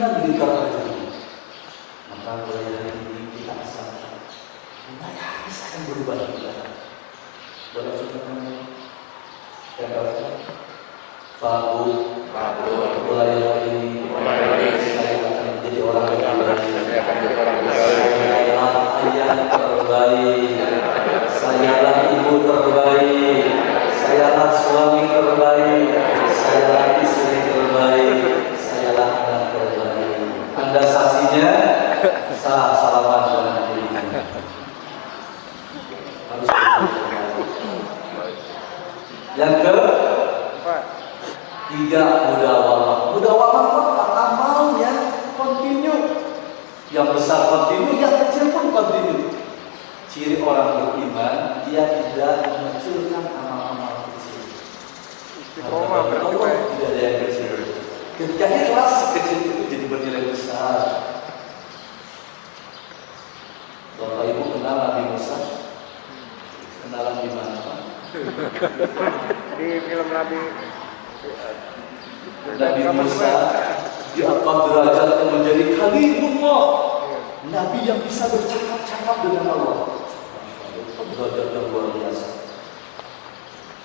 keinginan di dalam rezeki. Maka mulai hari ini kita asalkan mulai hari saya berubah kepada boleh coba kamu yang kata Pak Bu, mulai hari ini saya akan menjadi orang yang baik. Sayalah ayah terbaik, sayalah ibu terbaik, sayalah suami terbaik, sayalah istri terbaik, sayalah anak terbaik. Anda saksinya, sah salaman dengan diri. Harus yang ketiga, mudawamah. Mudawamah itu amalnya continue. Yang besar continue, yang kecil pun continue. Ciri orang beriman, dia tidak mengecilkan amal-amal kecil. Istiqomah Allah berarti. tidak ada yang kecil. Ketika ikhlas, kecil itu jadi bernilai besar. Bapak Ibu kenal Nabi Musa? Kenalan di mana, Pak? Di film Nabi Musa diangkat derajatnya menjadi Khalilullah, Nabi yang bisa bercakap-cakap dengan Allah. Derajat yang luar biasa.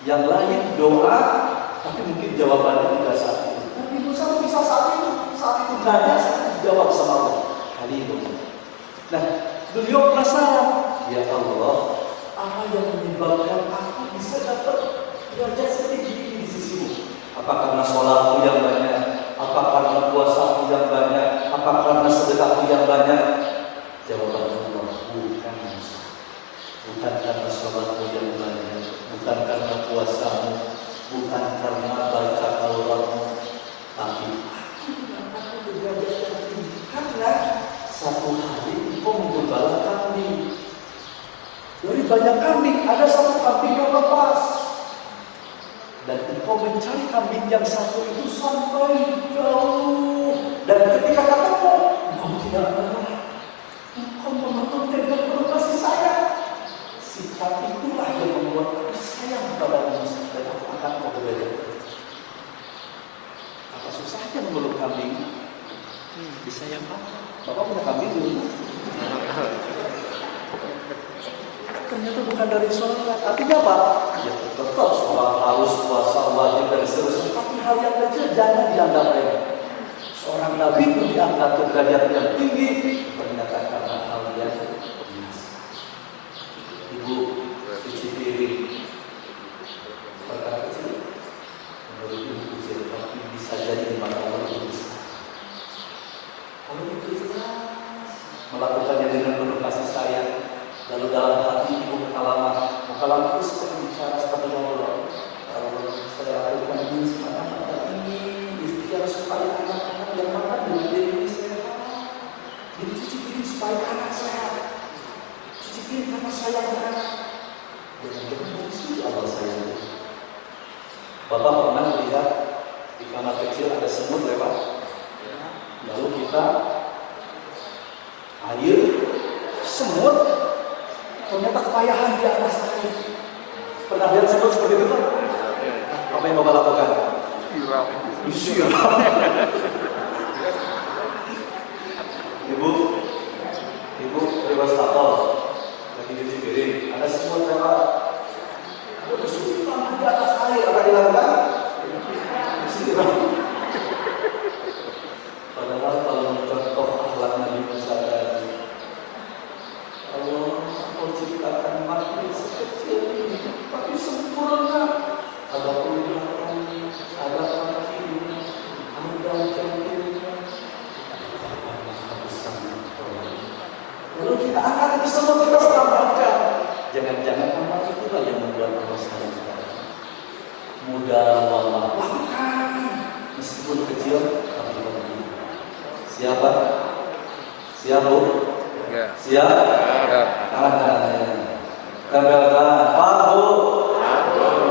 Yang lain doa, tapi mungkin jawabannya tidak saat itu. Nabi Musa bisa saat itu nanya, saat itu dijawab sama Allah. Khalilullah. Nah, beliau penasaran, ya Allah, apa yang menyebabkan aku bisa dapat derajat setinggi ini di sisimu? Apa karena sholatku yang banyak? Apa karena puasaku yang banyak? Apa karena sedekahku yang banyak? Jawaban Allah, bukan Musa. Bukan karena sholatmu yang banyak, bukan karena puasamu, bukan karena baca Al-Qur'anmu, tapi aku derajat yang tinggi karena satu hari engkau menggembala kambing. Dari banyak kambing, ada satu kambing yang lepas. Dan engkau mencari kambing yang satu itu sampai jauh. Dan ketika ketemu, engkau tidak marah. Engkau menuntutnya dengan penuh kasih sayang. Sikap itulah yang membuat aku sayang kepada Musa. Dan aku akan kau berbeda. Apa susahnya memeluk kambing? Disayang Bapak. Bapak punya kambing dulu. Ternyata bukan dari sholat. Artinya apa? Ya tetap sholat harus puasa wajib dan seterusnya. Tapi hal yang kecil jangan dianggap remeh. Seorang nabi pun diangkat ke derajat yang tinggi. Ternyata karena hal yang biasa. Ibu cuci piring. Perkara kecil. Menurut ibu kecil, tapi bisa jadi di mata Allah itu besar. Kalau itu ikhlas, melakukannya dengan penuh kasih sayang. Lalu dalam hati ibu berkalaman itu seperti bicara seperti Allah. Kalau saya lakukan ini semacam ini, istighfar supaya anak-anak yang makan dengan diri sehat. Jadi cuci piring supaya anak sehat. Cuci piring karena sayang anak. Jangan-jangan dari sini Allah sayang. Bapak pernah lihat di kamar kecil ada semut lewat. Lalu kita air semut. Ternyata kepayahan di atas air. Pernah lihat semut seperti itu, Pak? Apa yang Bapak lakukan? Siram. Ibu lewat stapel lagi cuci piring. Ada semut lewat. Ada kesulitan di atas air. Apa dilakukan? Siram. Padahal kalau mencontoh akhlak Nabi Musa tadi, Allah menciptakan makhluk sekecil ini, tapi sempurna. Ada kulitnya, ada kakinya, ada jantungnya. Lalu kita angkat itu semua, kita selamatkan. Jangan-jangan amal itulah yang membuat Allah sayang. Mudawamah, lakukan meskipun kecil, tapi penting. Siapa? Siap, Bu? Ya. Siap? Ya. Tangan-tangannya. Tempelkan. Pak, Bu.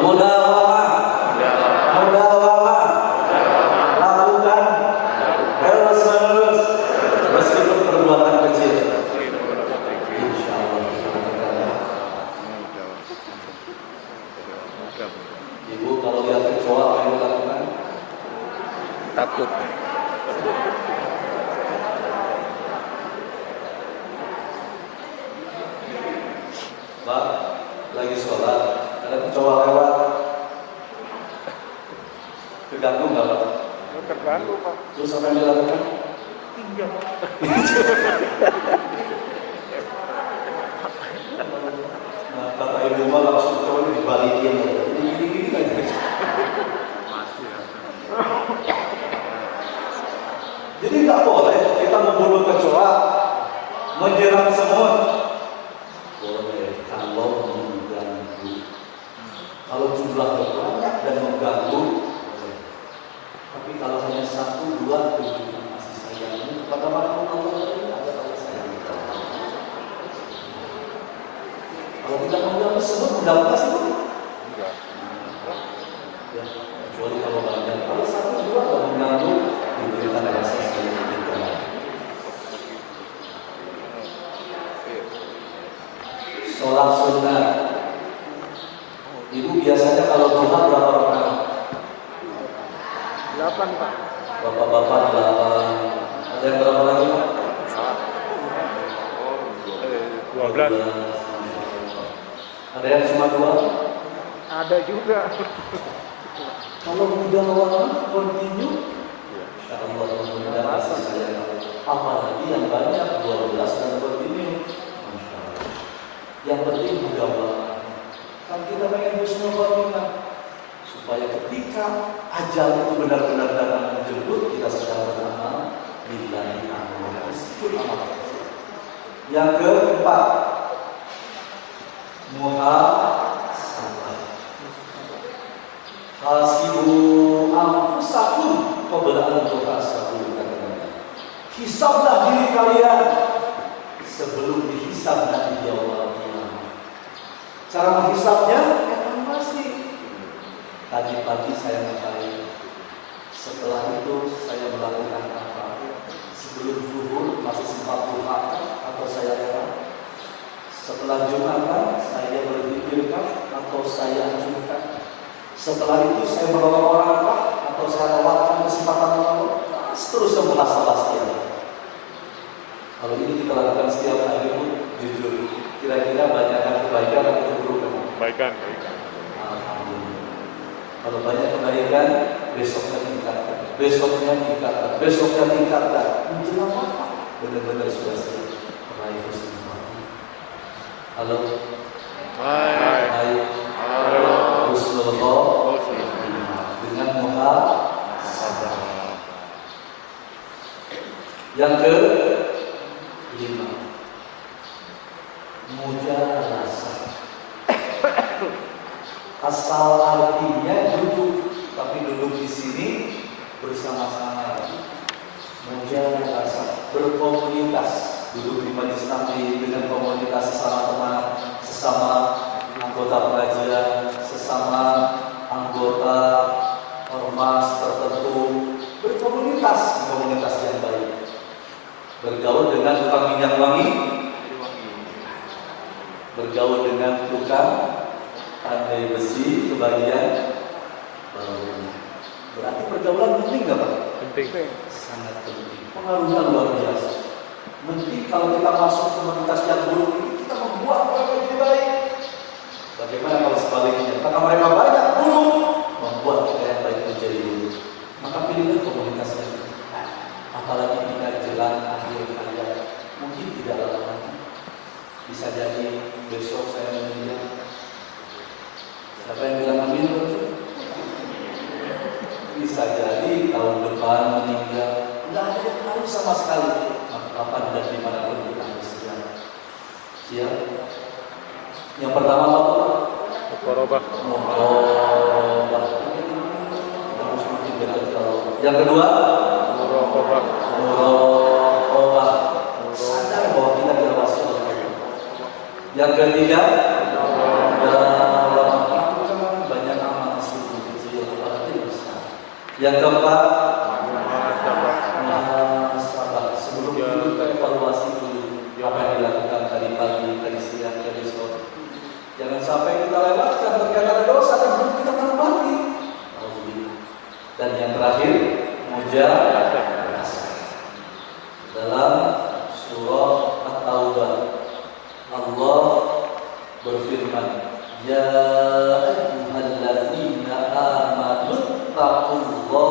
Mudawamah. Lakukan. Terus-menerus. Meskipun perbuatan kecil. Insya Allah. Ibu kalau lihat kecoa, apa yang dilakukan? Takut. Ganggu nggak Pak? Terganggu Pak. Terus apa yang dilakukan? Tinggal. Nah, kata ibu mah langsung coba dibalikin. Jadi gini-gini aja. Jadi nggak boleh kita membunuh kecoa, menyerang semut. Boleh kalau mengganggu. Kalau jumlahnya banyak dan mengganggu, boleh. Tapi kalau hanya 1, 2, tunjukkan kasih sayangmu kepada makhluk Allah ini ada kasih sayang kita. Kalau tidak mengganggu semut, mengganggu kasih itu? Enggak. Ya, kecuali kalau banyak. Kalau 1, 2 kalau mengganggu, diberikan kasih sayang kita. Sholat sunnah. Ibu biasanya kalau duha berapa rakaat? 8 Pak. Bapak-bapak 8. Ada yang berapa lagi Pak? 12. Ada yang cuma 2? Ada juga. Kalau mudah orang continue, insya Allah mudah kasih sayang. Apalagi yang banyak 12 dan continue. Masya Allah. Yang penting mudah banget. Kan kita pengen husnul khotimah supaya ketika ajal itu benar-benar datang menjemput, kita sedang beramal billahi ta'ala. Itu amal. Yang keempat, muhasabah. Hasibu anfusakum qabla an tuhasabu. Hisablah diri kalian sebelum dihisab nanti di yaumul qiyamah. Cara menghisabnya evaluasi. Tadi pagi saya ngapain? Setelah itu saya melakukan apa? Sebelum zuhur masih sempat duha atau saya lewat? Setelah Jumatan saya berzikirkah atau saya ajukan? Setelah itu saya menolong orangkah atau saya lewatkan kesempatan menolong? Seterusnya muhasabah setiap hari. Kalau ini kita lakukan setiap hari pun jujur, kira-kira banyakkan kebaikan atau keburukan? Kebaikan. Alhamdulillah. Kalau banyak kebaikan, besoknya tingkatkan, besoknya tingkatkan, besoknya tingkatkan. Menjelang apa? Benar-benar sudah siap meraih husnul khotimah. Halo. Hai. Hai. Halo. Husnul khotimah dengan muhasabah. Yang ke-5, mujalasah. Asal artinya duduk, tapi duduk di sini bersama-sama. Mujalasah, berkomunitas, duduk di majelis taklim dengan komunitas sesama teman, sesama anggota pengajian, sesama anggota ormas tertentu, berkomunitas di komunitas yang baik. Bergaul dengan tukang minyak wangi, bergaul dengan tukang pandai besi kebagian bau. Berarti pergaulan penting nggak Pak? Penting. Sangat penting. Pengaruhnya luar biasa. Penting kalau kita masuk komunitas yang buruk ini, kita membuat mereka jadi baik. Bagaimana kalau sebaliknya? Karena mereka banyak buruk, membuat kita yang baik menjadi buruk. Maka pilihlah komunitas yang baik. Apalagi kita jelang akhir hayat, mungkin tidak lama lagi. Bisa jadi besok saya meninggal. Siapa yang bilang amin? Bisa jadi tahun depan meninggal. Tidak ada yang tahu sama sekali. Maka kapan dan di mana pun kita harus siap. Siap. Yang pertama apa? Muqarabah. Muqarabah. Kita harus makin dekat ke Allah. Yang kedua, Muraqabah. muraqabah. Sadar bahwa kita diawasi oleh Allah. Yang ketiga, lakukan banyak amal meskipun kecil apalagi besar. Yang keempat, muhasabah. Sebelum itu kita evaluasi dulu apa yang dilakukan tadi pagi, tadi siang, tadi sore. Jangan sampai kita lewatkan ternyata ada dosa dan belum kita terbagi. Dan yang terakhir, mujalasah. Dalam surah At-Taubah Allah berfirman, ya ayyuhalladzina amanu taqullaha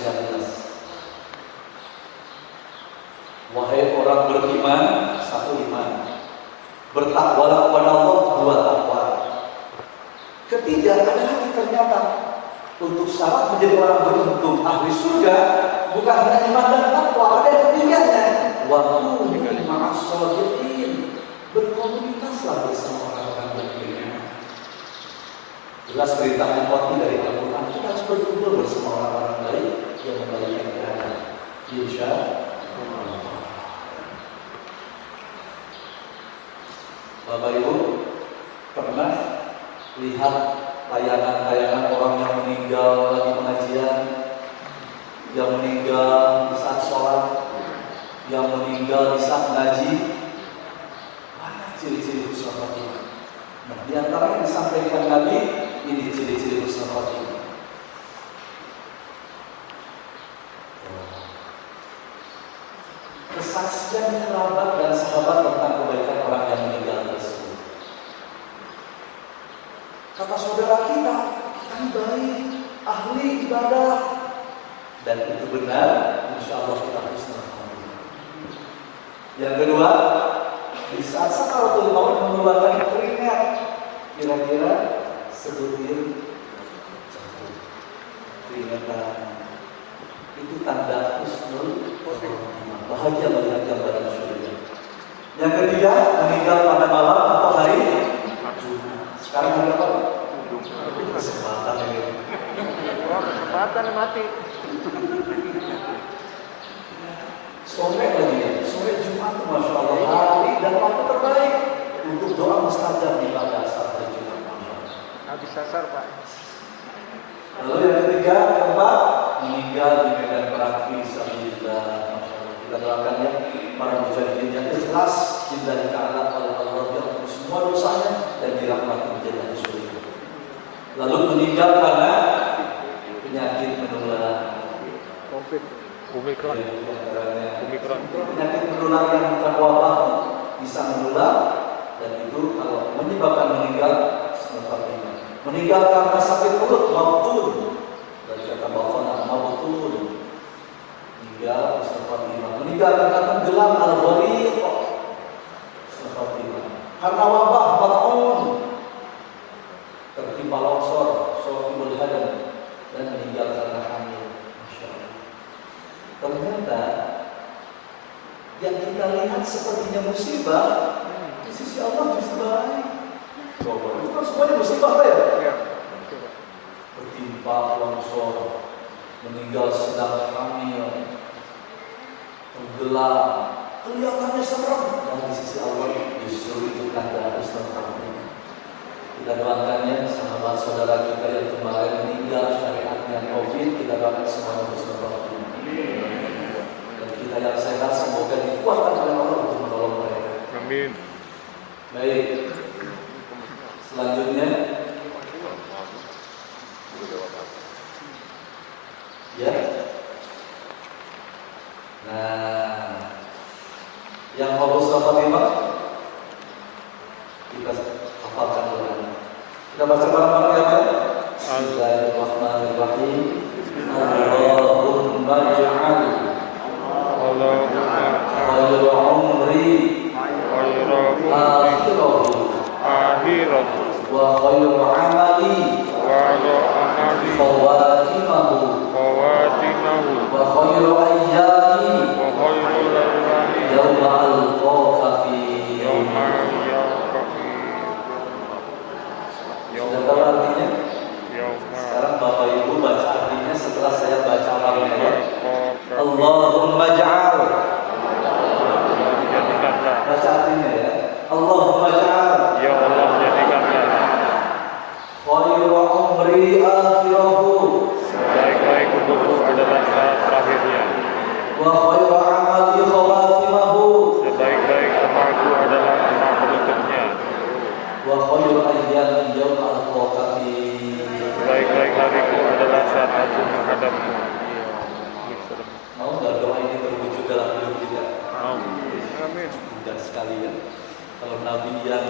19. Wahai orang beriman, satu iman. Bertakwalah kepada Allah, dua takwa. Ketiga, ada lagi ternyata untuk syarat menjadi orang beruntung ahli surga bukan hanya iman dan takwa, ada yang ketiganya. Waktu ma'as-shodiqin, berkomunitaslah bersama orang-orang beriman. Jelas perintah ikhwati dari Al-Quran, kita harus berkumpul bersama orang-orang baik yang membalikkan keadaan. Insya Allah. Bapak Ibu pernah lihat tayangan-tayangan orang yang meninggal lagi pengajian, yang meninggal di saat sholat, yang meninggal di saat ngaji? Mana ciri-ciri husnul khotimah? Nah, di antara yang disampaikan Nabi, ini ciri-ciri husnul khotimah. Kesaksian kerabat dan sahabat tentang kebaikan orang yang meninggal tersebut. Kata saudara kita ini baik, ahli ibadah, dan itu benar. Insya Allah kita husnul khotimah. Yang kedua, di saat sakaratul maut mengeluarkan keringat, kira-kira sebutir jatuh keringatan, itu tanda husnul khotimah. Bahagia melihat gambaran surga. Yang ketiga, meninggal pada malam atau hari Jumat. Sekarang hari apa? Kesempatan ini. Kesempatan mati. Sore lagi ya, sore Jumat, Masya Allah, hari dan waktu terbaik untuk doa mustajab di pada saat hari Jumat. Habis sasar Pak. Lalu yang ketiga, keempat, meninggal di medan perang fisabilillah. Kita doakan ya para mujahidin yang ikhlas lillahi ta'ala oleh Allah yang semua dosanya dan dirahmati menjadi ahli surga. Lalu meninggal karena penyakit menular. Omikron. Penyakit menular yang bukan wabah bisa menular, dan itu kalau menyebabkan meninggal husnul khotimah. Meninggal karena sakit perut, mautun, dari kata bafana, mautun. Meninggal husnul khotimah. Meninggal karena tenggelam, al-ghariq, husnul khotimah. Karena wabah, mat'un, tertimpa longsor, sahibul hadam, dan meninggal karena hamil. Masya Allah. Ternyata yang kita lihat sepertinya musibah, di sisi Allah justru baik. Coba, itu kan semuanya musibah ya? Iya. Tertimpa longsor, meninggal sedang hamil, tenggelam, kelihatannya serem, dan di sisi Allah justru itu tanda husnul khotimah. Kita doakan ya sahabat saudara kita yang kemarin meninggal syariatnya COVID, kita doakan semuanya husnul khotimah. Dan kita yang sehat semoga dikuatkan oleh Allah untuk menolong mereka. Amin. Baik. Selanjutnya, ya. Nah, yang mau husnul khotimah kita hafalkan dulu. Kita baca bareng-bareng ya Pak. Bismillahirrahmanirrahim. Allahumma ja'al khairu umri akhirahu wa khairu amali khawatimahu wa khairu ayyami yawma alqaka fi. Sudah tahu artinya? Sekarang Bapak Ibu baca artinya setelah saya baca amalnya. Allahumma ja'al. Baca artinya ya. Allahumma ja'al. Ya Allah, jadikanlah khairu umri akhirahu sebaik-baik untukku adalah saat terakhirnya. wa khairu amali khawatimahu Sebaik-baik amalku adalah amal penutupnya. wa khairu ayyamin yawma alqaka fi. Sebaik-baik hariku adalah saat aku menghadapmu. Mau nggak doa ini terwujud dalam hidup kita? Amin. Mudah sekali ya. Kalau Nabi yang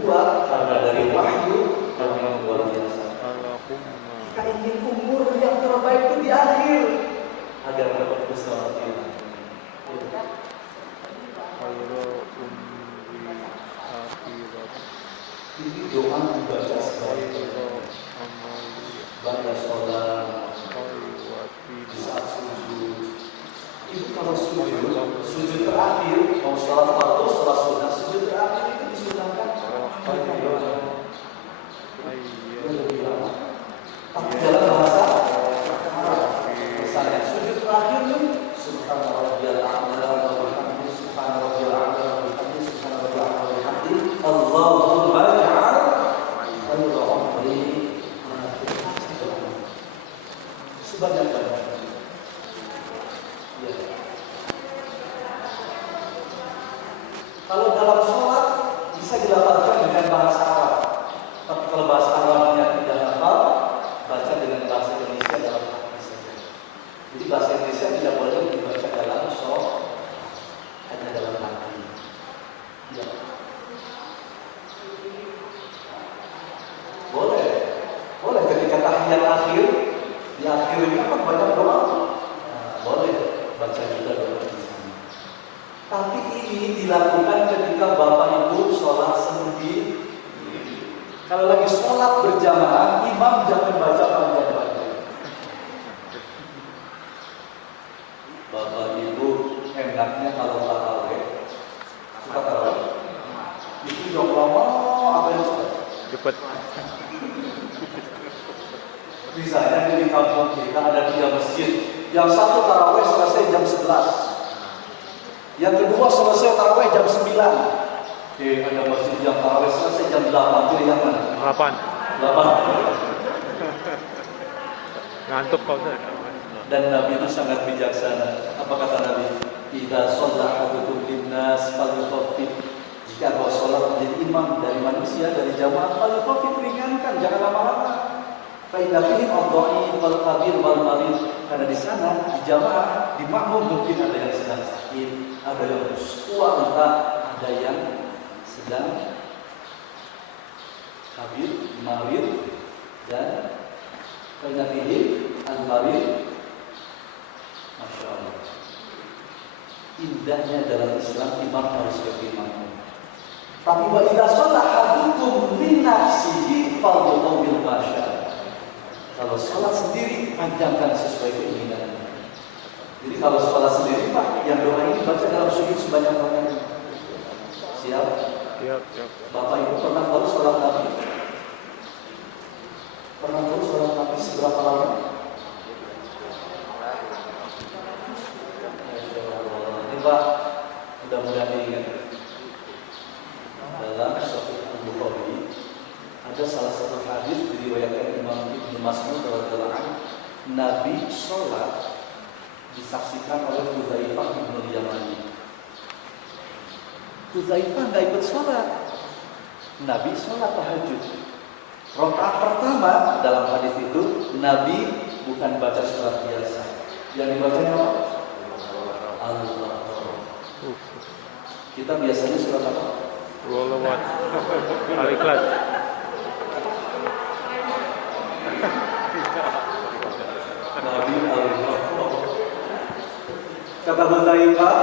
buat karena dari wahyu yang luar biasa. Allahumma Kita ingin umur yang terbaik itu di akhir. kalau sujud terakhir, mau sholat fardu, sholat sunnah, sujud terakhir itu disunahkan. Lebih lama. Tapi dalam bahasa misalnya sujud terakhir itu subhanarabbiyal a'la wa bihamdihi subhanarabbiyal a'la wa bihamdihi subhanarabbiyal a'la wa bihamdihi Allahumma ja'al khairu umri sebanyak-banyaknya. Ya. Kalau dalam sholat bisa dilafazkan dengan bahasa Arab. Tapi kalau bahasa Arabnya tidak hafal, baca dengan bahasa Indonesia dalam hati saja. Jadi bahasa Indonesia tidak boleh dibaca dalam sholat, hanya dalam hati. Ya. Boleh ketika tahiyat akhir, di akhirnya kan banyak doa. Nah, boleh baca juga doa di sana. Tapi ini dilakukan ketika Bapak Ibu sholat sendiri. Kalau lagi sholat berjamaah, imam jangan baca panjang-panjang. Bapak Ibu enaknya kalau tarawih, suka tarawih, itu yang lama apa yang cepat? Misalnya di kampung kita ada 3 masjid, yang satu tarawih selesai jam 11, yang kedua selesai tarawih jam 9. Ada masjid yang tarawih selesai jam 8, pilih yang mana? 8. Ngantuk kau tuh. Dan Nabi itu sangat bijaksana. Apa kata Nabi? Idza shalla ahadukum linnas falyukhaffif. Jika kau sholat menjadi imam dari manusia, dari jamaah, falyukhaffif, ringankan, jangan lama-lama. Fa inna fihim ad-dha'if wal kabir wal marid. Karena di sana di jamaah, di makmum mungkin ada yang sedang sakit, ada yang kuat, ada yang sedang kabir, marid, dan penyakit al-marid. Masya Allah. Indahnya dalam Islam imam harus beriman. Tapi wa idza shalla ahadukum li nafsihi falyuqbil masya. Kalau sholat sendiri panjangkan sesuai keinginan. Jadi kalau sholat sendiri Pak, yang doa ini baca dalam sujud sebanyak-banyaknya. Siap? Siap. Bapak Ibu pernah tahu sholat Nabi? Pernah tahu sholat Nabi seberapa lama? Ini Pak, mudah-mudahan diingat. Dalam Sahih Al-Bukhari ada salah satu hadis diriwayatkan Imam Ibnu Mas'ud radhiyallahu anhu, Nabi sholat disaksikan oleh Hudzaifah bin Yamani. Hudzaifah nggak ikut sholat, Nabi sholat tahajud. Rakaat pertama dalam hadis itu Nabi bukan baca surat biasa, yang dibacanya apa? Allah. Kita biasanya surat apa? Walawat. Al-Ikhlas. Nabi Allah. Kata Hudzaifah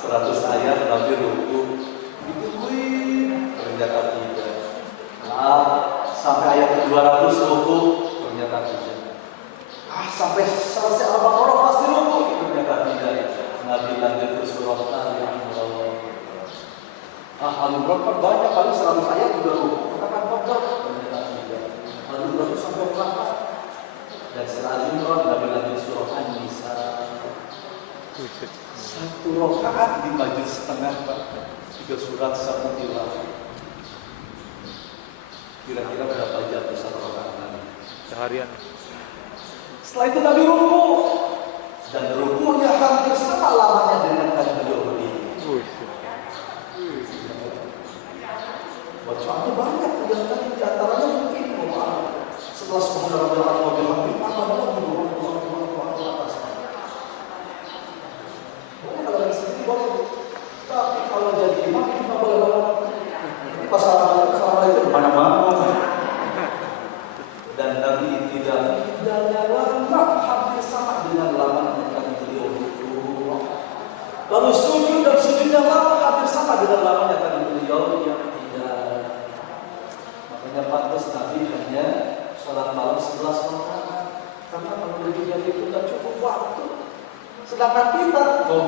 100 ayat Nabi ruku ditungguin ternyata tidak. Sampai ayat ke-200 ruku ternyata tidak. Sampai selesai Al-Baqarah pasti ruku ternyata tidak. Nabi lanjut ke surah Al-Imran. Al-Imran kan banyak kali 100 ayat juga ruku. Katakan pokok ternyata tidak. Al-Imran itu sampai berapa? Dan setelah Al-Imran Nabi lanjut surah An-Nisa. Satu rakaat di majelis setengah Pak, 3 surat 1 tilawah. Kira-kira berapa jam satu rakaat? Seharian. Setelah itu Nabi ruku, dan rukunya hampir sama lamanya dengan tadi beliau berdiri. Bacaannya banyak, yang tadi di antaranya mungkin setelah subhanallah wa bihamdihi tambah lagi doa. Kalau dari sendiri boleh, tapi kalau jadi imam nggak boleh lama. Ini pasal itu banyak banget. Dan Nabi tidak lama, hampir sama dengan lamanya tadi beliau itu. Lalu sujud dan sujudnya lama, hampir sama dengan lamanya tadi beliau yang tidak. Makanya pantas Nabi hanya sholat malam 11 rakaat. Karena kalau lebih dari itu tidak cukup waktu. Sedangkan kita mau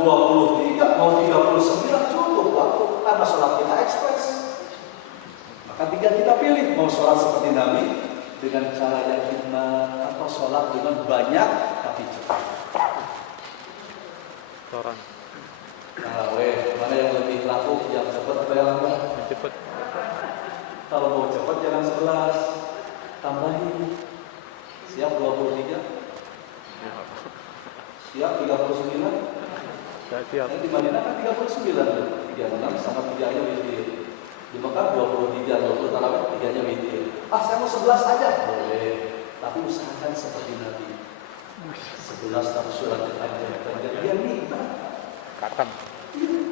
23, mau 39 cukup waktu karena sholat kita ekspres. Maka tinggal kita pilih mau sholat seperti Nabi dengan cara yang hikmat atau sholat dengan banyak tapi cepat. Orang Taraweh mana yang lebih laku, yang cepat atau yang lambat? cepet. Kalau mau cepat jangan 11, tambahin. Siap 23? Siap 39? Gak siap. Di Madinah kan 39, 36 sama 3-nya witir. Di Mekah 23, 20 tarawih 3-nya witir. Ah, saya mau 11 aja. Boleh. Tapi usahakan seperti Nabi. 11 tapi surat aja. Dan dia nikmat. Katam.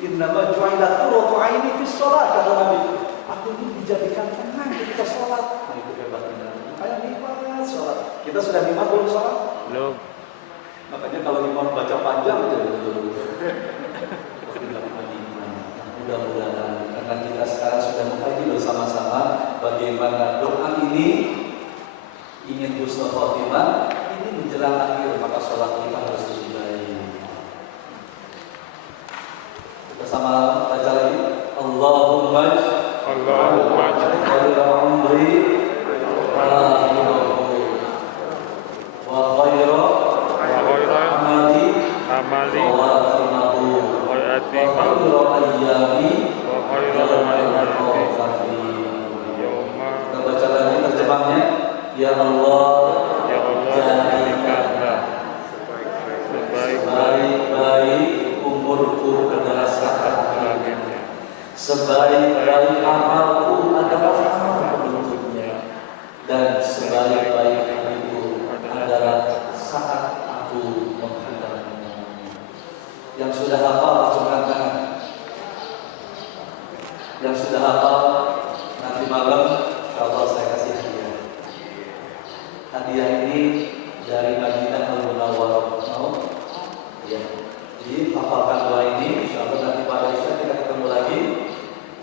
Innama ju'ilat qurratu 'aini fi shalat, kata Nabi. Aku ini dijadikan tenang ketika sholat. Nah, itu hebatnya. Makanya nikmat sholat. Kita sudah nikmat belum sholat? Belum. Makanya kalau imam baca panjang itu mudah-mudahan karena kita sekarang sudah mengkaji bersama-sama bagaimana doa ini ingin husnul khotimah ini menjelang akhir, maka sholat kita harus lebih baik. Kita sama baca lagi. Allahumma khaira umri wa akhirahu wa khaira amali wa atimahu wa wa atimahu khaira ayyami wa khairu ayati yauma. Kita baca lagi terjemahnya. Ya Allah, Ya Allah, jadikanlah sebaik-baik umurku adalah saat sebaik-baiknya, sebaik-baik amalku adalah amal penuntutnya, dan sebaik-baik hariku adalah saat aku menghadapnya. Yang sudah hafal acungkan tangan. Yang sudah hafal nanti malam kalau saya kasih hadiah. Hadiah ini dari Madinah Al-Munawwarah. Mau? Ya. Jadi hafalkan doa ini, insyaallah nanti pada Isya kita ketemu lagi.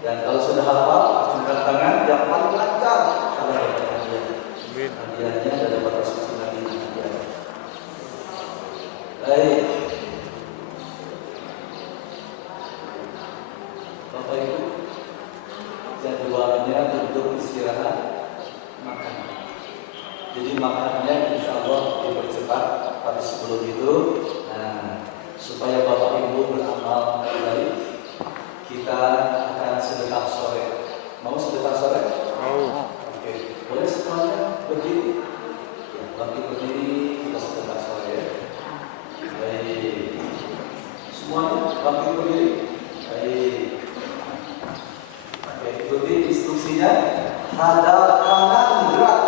Dan kalau sudah hafal, acungkan tangan yang paling lancar kalau dapat hadiah. amin. Hadiahnya dari Bapak Suci Madinah. Baik. Bapak Ibu, jadwalnya untuk istirahat makan. Jadi makannya insya Allah dipercepat. Tapi sebelum itu, supaya Bapak Ibu beramal baik, kita akan sedekah sore. Mau sedekah sore? Mau. Oke. Boleh semuanya berdiri? Ya, bangkit berdiri, kita sedekah sore. Baik. Semuanya bangkit berdiri. Baik. Oke, ikuti instruksinya. Hadap kanan gerak.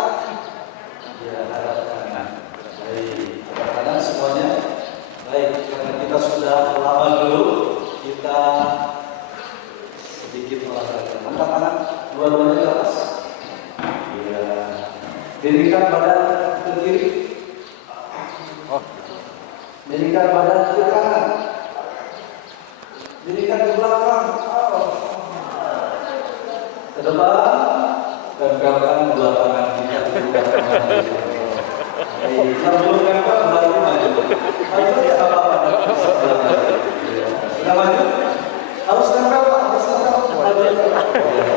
Ya, hadap kanan. Baik, hadap kanan semuanya. Baik, karena kita sudah lama dulu, kita sedikit olahraga. Angkat tangan, dua-duanya ke atas. Ya. Dirikan badan ke kiri. Dirikan badan ke kanan. Dirikan ke belakang. Ke depan. Tempelkan dua tangan kita di dua tangan. Kalau belum tempel, kembali maju. Maju ya apa-apa. Sudah maju? Harus tempel Pak, harus tempel.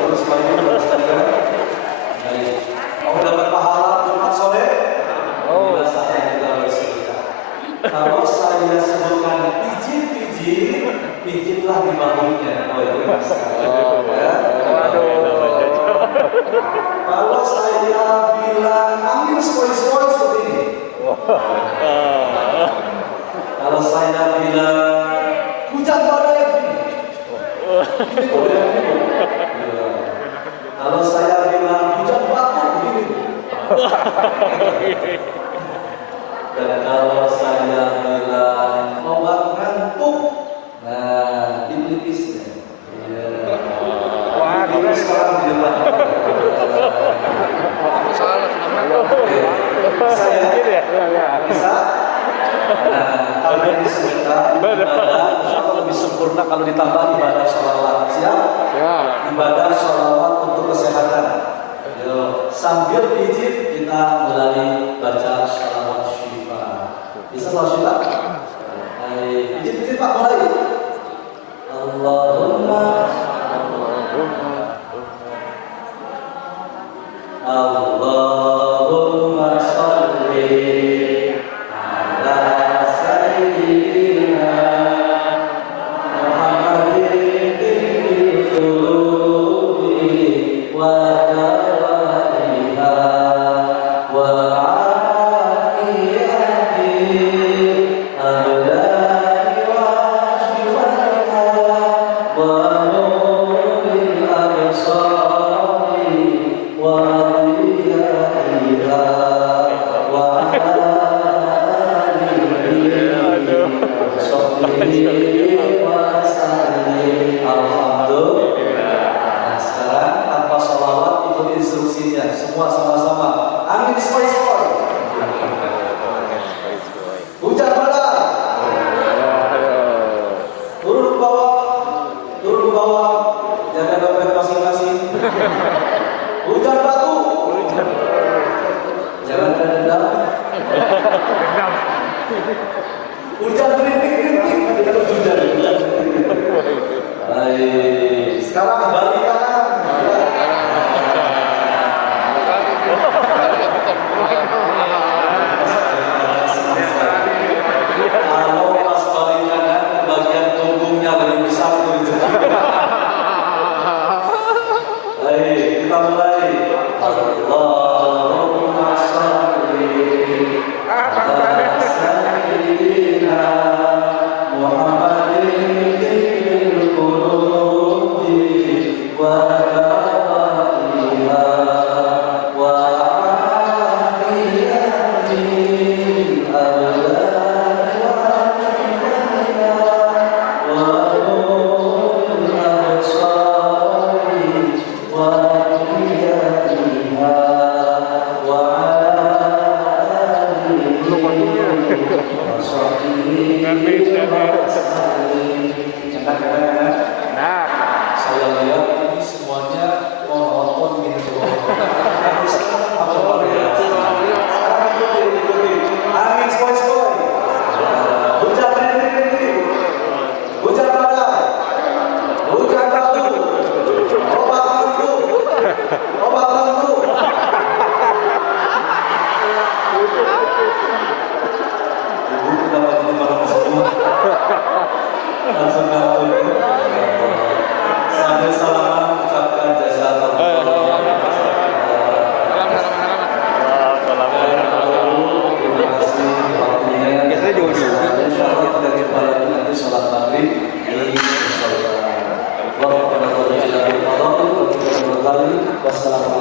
Harus maju, harus tempel. Baik. Mau dapat pahala Jumat sore? Inilah saatnya kita bersedekah. Kalau saya sebutkan pijit-pijit, pijitlah di bahunya. Oh itu mas. Kalau saya bilang angin sepoi-sepoi seperti ini. Kalau saya bilang hujan badai begini. Ini boleh. Kalau saya bilang hujan batu begini. Dan kalau saya bilang obat ngantuk, nah dipelipisnya. Wah, ini sekarang di depan. Saya bisa. Nah, kalau ini sebentar ibadah, insya lebih sempurna kalau ditambah ibadah sholawat. Siap? Ya. Ibadah sholawat untuk kesehatan. Yo, sambil pijit kita mulai baca sholawat syifa. Bisa sholawat syifa? Hai. Pak mulai. Allahumma Allahumma sholli ala sayyidina Muhammadin bil qulubi wa dawaiha wa afiyati abdani wa shifaiha wa nuril absari wa semua sama-sama. Amin spoi-spoi. Hujan badai. Turun ke bawah. Jaga dompet masing-masing. Hujan batu. Jangan ada dendam. Hujan rintik-rintik. Hujan. Baik. Sekarang balik kanan. Kalau pas balik kanan, bagian punggungnya lebih besar dari jempol. Baik, kita mulai. Allahumma sholli ala sayyidina Muhammadin bil qulubi wa dawaiha wa afiyatil abdani wa nuril absari wa diyatiha wa alihi wa sahbihi wa sallim. Jangan. Nah, Saya lihat ini semuanya monoton gitu. Harus apa ya? Sekarang ikuti. Amin spoi-spoi. Hujan rintik-rintik. Hujan badai. Hujan batu. Obat lampu. Ibu kenapa jadi malam semua? Langsung ngantuk. Sambil salaman ucapkan jazakallah. Terima kasih waktunya. Biasanya jauh-jauh. Insyaallah kita jumpa lagi nanti sholat maghrib di musola. Wassalamualaikum warahmatullahi wabarakatuh.